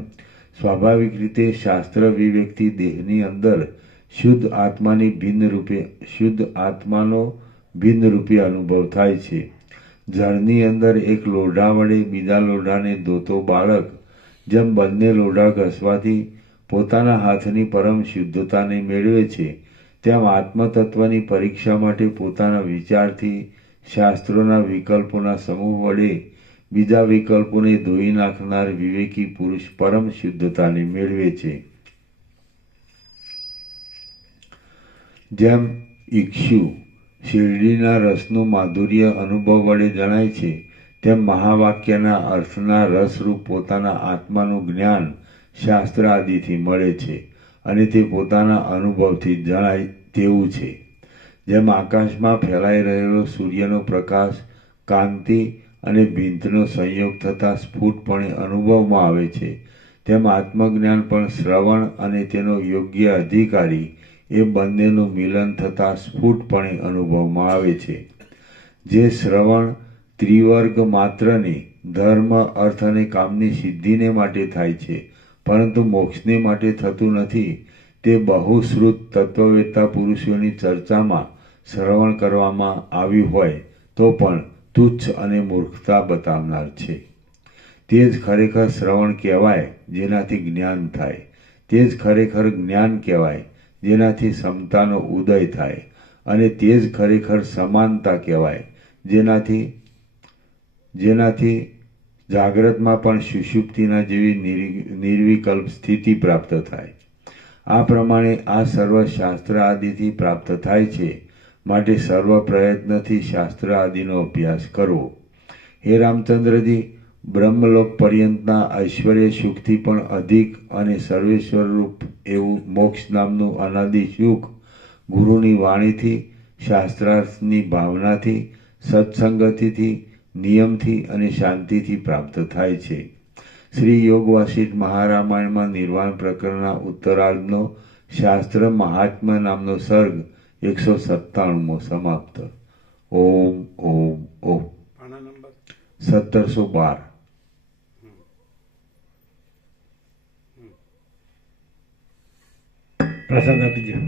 સ્વાભાવિક રીતે શાસ્ત્ર વિવેકથી દેહની અંદર શુદ્ધ આત્માનો ભિન્ન રૂપે અનુભવ થાય છે. જળની અંદર એક લોઢા વડે બીજા લોઢાને ધોતો બાળક જેમ બંને લોઢા ઘસવાથી પોતાના હાથની પરમ શુદ્ધતાને મેળવે છે, તેમ આત્મતત્વની પરીક્ષા માટે પોતાના વિચારથી શાસ્ત્રોના વિકલ્પોના સમૂહ વડે બીજા વિકલ્પોને ધોઈ નાખનાર વિવેકી પુરુષ પરમ શુદ્ધતાને મેળવે છે. જેમ ઇક્ષુ શેરડીના રસનું માધુર્ય અનુભવ વડે જણાય છે, તેમ મહાવાક્યના અર્થના રસરૂપ પોતાના આત્માનું જ્ઞાન શાસ્ત્ર આદિથી મળે છે, અને તે પોતાના અનુભવથી જણાય તેવું છે. જેમ આકાશમાં ફેલાઈ રહેલો સૂર્યનો પ્રકાશ, કાંતિ અને ભીંતનો સંયોગ થતાં સ્ફુટપણે અનુભવમાં આવે છે, તેમ આત્મજ્ઞાન પણ શ્રવણ અને તેનો યોગ્ય અધિકારી એ બંનેનું મિલન થતાં સ્ફુટપણે અનુભવમાં આવે છે. જે શ્રવણ ત્રિવર્ગ માત્રની ધર્મ, અર્થ અને કામની સિદ્ધિને માટે થાય છે, પરંતુ મોક્ષને માટે થતું નથી, તે બહુશ્રુત તત્વવેત્તા પુરુષોની ચર્ચામાં શ્રવણ કરવામાં આવ્યું હોય તો પણ તુચ્છ અને મૂર્ખતા બતાવનાર છે. તે જ ખરેખર શ્રવણ કહેવાય જેનાથી જ્ઞાન થાય, તે જ ખરેખર જ્ઞાન કહેવાય જેનાથી સમતાનો ઉદય થાય, અને તે જ ખરેખર સમાનતા કહેવાય, જેનાથી જાગ્રતમાં પણ સુષુપ્તિના જેવી નિર્વિકલ્પ સ્થિતિ પ્રાપ્ત થાય. આ પ્રમાણે આ સર્વ શાસ્ત્ર આદિથી પ્રાપ્ત થાય છે. માટે સર્વ પ્રયત્નથી શાસ્ત્ર આદિનો અભ્યાસ કરવો. હે રામચંદ્રજી, બ્રહ્મલોક પર્યંતના ઐશ્વર્ય સુખથી પણ અધિક અને સર્વેશ્વર રૂપ એવું મોક્ષ નામનું અનાદિ સુખ ગુરુની વાણીથી, શાસ્ત્રાર્થની ભાવનાથી, સત્સંગતિથી, નિયમથી અને શાંતિથી પ્રાપ્ત થાય છે. શ્રી યોગ વાસિષ્ઠ મહારામાયણમાં નિર્વાણ પ્રકરણના ઉત્તરાર્ધનો શાસ્ત્ર મહાત્મ્ય નામનો સર્ગ 197મો સમાપ્ત. ઓમ ઓમ ઓમ. પાના નંબર 1712. પ્રસાદ આપી દો.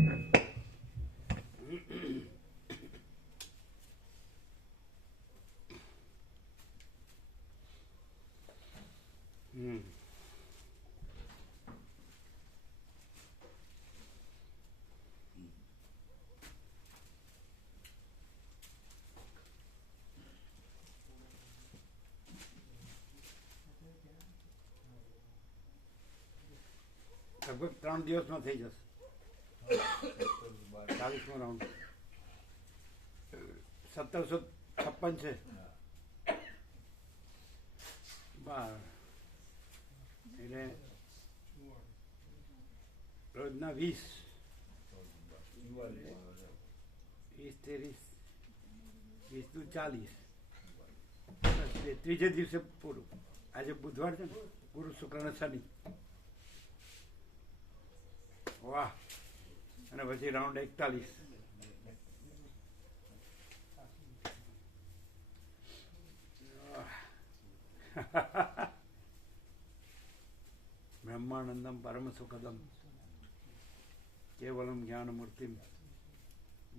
લગભગ 3 દિવસમાં થઈ જશે. 40મો રાઉન્ડ 1756 છે. 12 એટલે રોજના 20 23 20 40. બસ ત્રીજે દિવસે પૂરું. આજે બુધવાર છે ને, ગુરુ શુક્ર ને શનિ. વાહ. અને પછી રાઉન્ડ 41. બ્રહ્માનંદમ પરમ સુખદમ કેવલમ જ્ઞાનમૂર્તિમ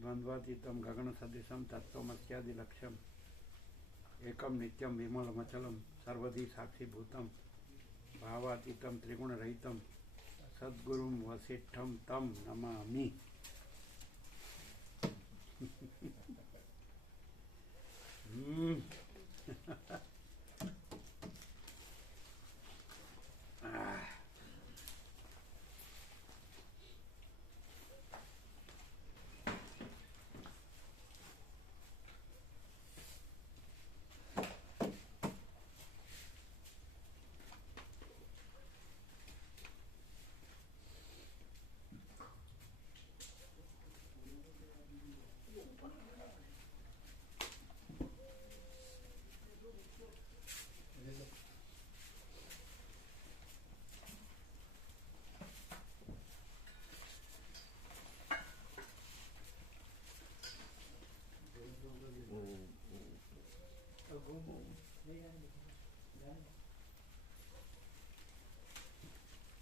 દ્વંદ્વાતીતમ ગગન સદૃશમ તત્વમસ્યાદિ લક્ષ્યમ એકમ નિત્યમ વિમલમચલમ સર્વધિ સાક્ષીભૂતમ ભાવાતીતમ ત્રિગુણરહિતમ સદગુરુમ વસિષ્ઠમ તમ નમામિ.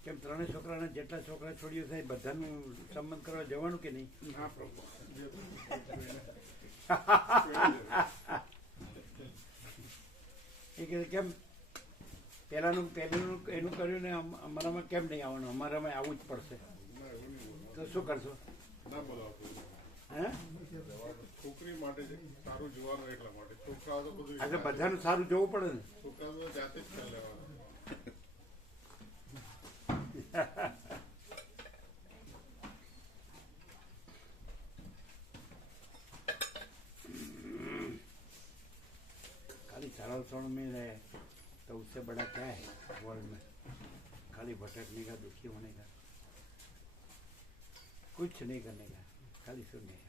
કેમ ત્રણેય છોકરાને જેટલા છોકરા છોડ્યું થાય બધાનું સંબંધ કરવા જવાનું કે નહીં? હા પ્રભુ. એ કે કેમ પહેલાનું એનું કર્યું ને અમારામાં કેમ નહીં આવવાનું? અમારામાં આવવું જ પડશે. તો શું કરશો? ના બોલાવતો. હે? છોકરી માટે સારું જોવાનું એટલા માટે. છોકરાઓ તો બધું એટલે બધાનું સારું જોવું પડે ને. છોકરાઓ તો જાતે જ કરી લેવાનું. खाली सरल में रहे तो उससे बड़ा क्या है वर्ल्ड में? खाली भटकने का, दुखी होने का, कुछ नहीं करने का, खाली सुनने का.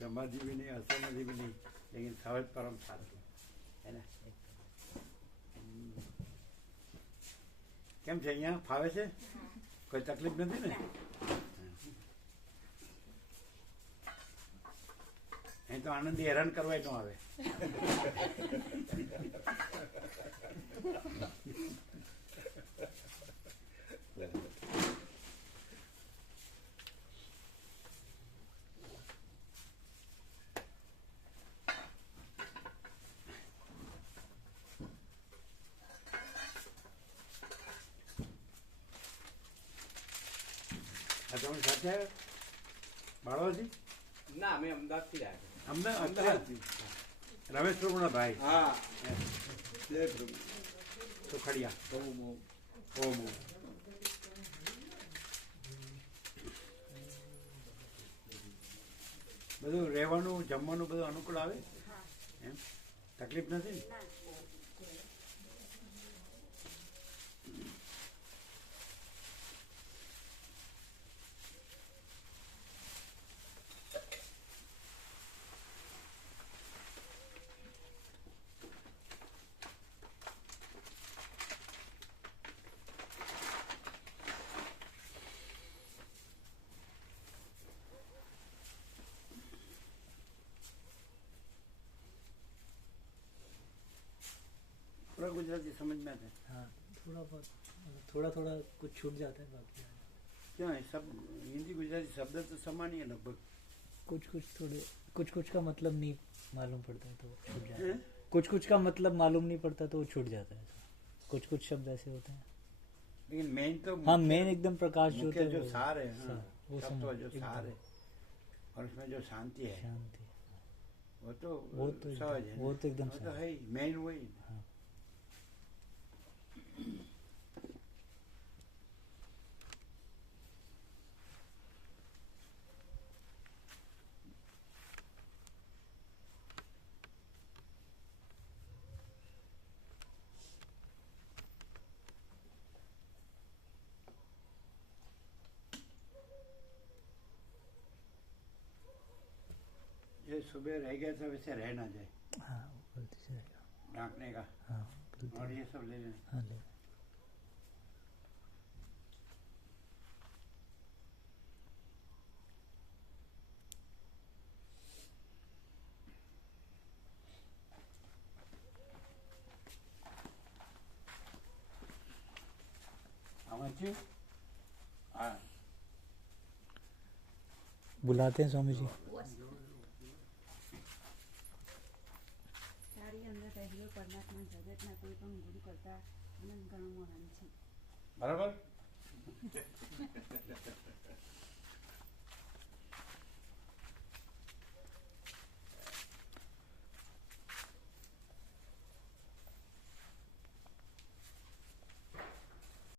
समाधि भी नहीं, असमाधि भी नहीं, लेकिन सहज परम शांति है ना. કેમ છે અહીંયા? ફાવે છે? કોઈ તકલીફ નથી ને? અહીં તો આનંદી હેરાન કરવા ન આવે. તમે સાથે આવ્યા બાળવાથી ના અમે અમદાવાદથી જ આવ્યા અમદાવાદથી રમેશ પ્રભુના ભાઈ હા જય પ્રભુ સુખડિયા ઓમ બધું રહેવાનું જમવાનું બધું અનુકૂળ આવે એમ તકલીફ નથી ને? पूरा गुजराती समझ में आता है हाँ थोड़ा बहुत थोड़ा थोड़ा कुछ छूट जाता है बाकी क्या है सब हिंदी गुजराती शब्द तो समान ही है लगभग कुछ का मतलब नहीं मालूम पड़ता है तो वो छूट जाता है हैं? कुछ का मतलब मालूम नहीं पड़ता तो वो छूट जाता है कुछ शब्द ऐसे होते हैं लेकिन मेन तो हाँ मेन एकदम प्रकाश जो मुख्य होता है जो वो- सार है हाँ, वो तत्व समझ जो एकदम सार है और उसमें जो शांति है शांति वो तो वो तो एकदम- सहज है वो तो एकदम वो तो सहज। है ही मेन वही है। हाँ। ये सुबह रह गया था वैसे रह ना जाए हाँ वो गलती से रहेगा। ढांकने का हाँ गलती और ये सब ले लेना हाँ ले આમાં હા बुलाते हैं स्वामी जी તારી અંદર રહેલો પરમાત્મા જગતના કોઈ પણ ગુરુ કરતા અનંત ગણો મહાન છે બરાબર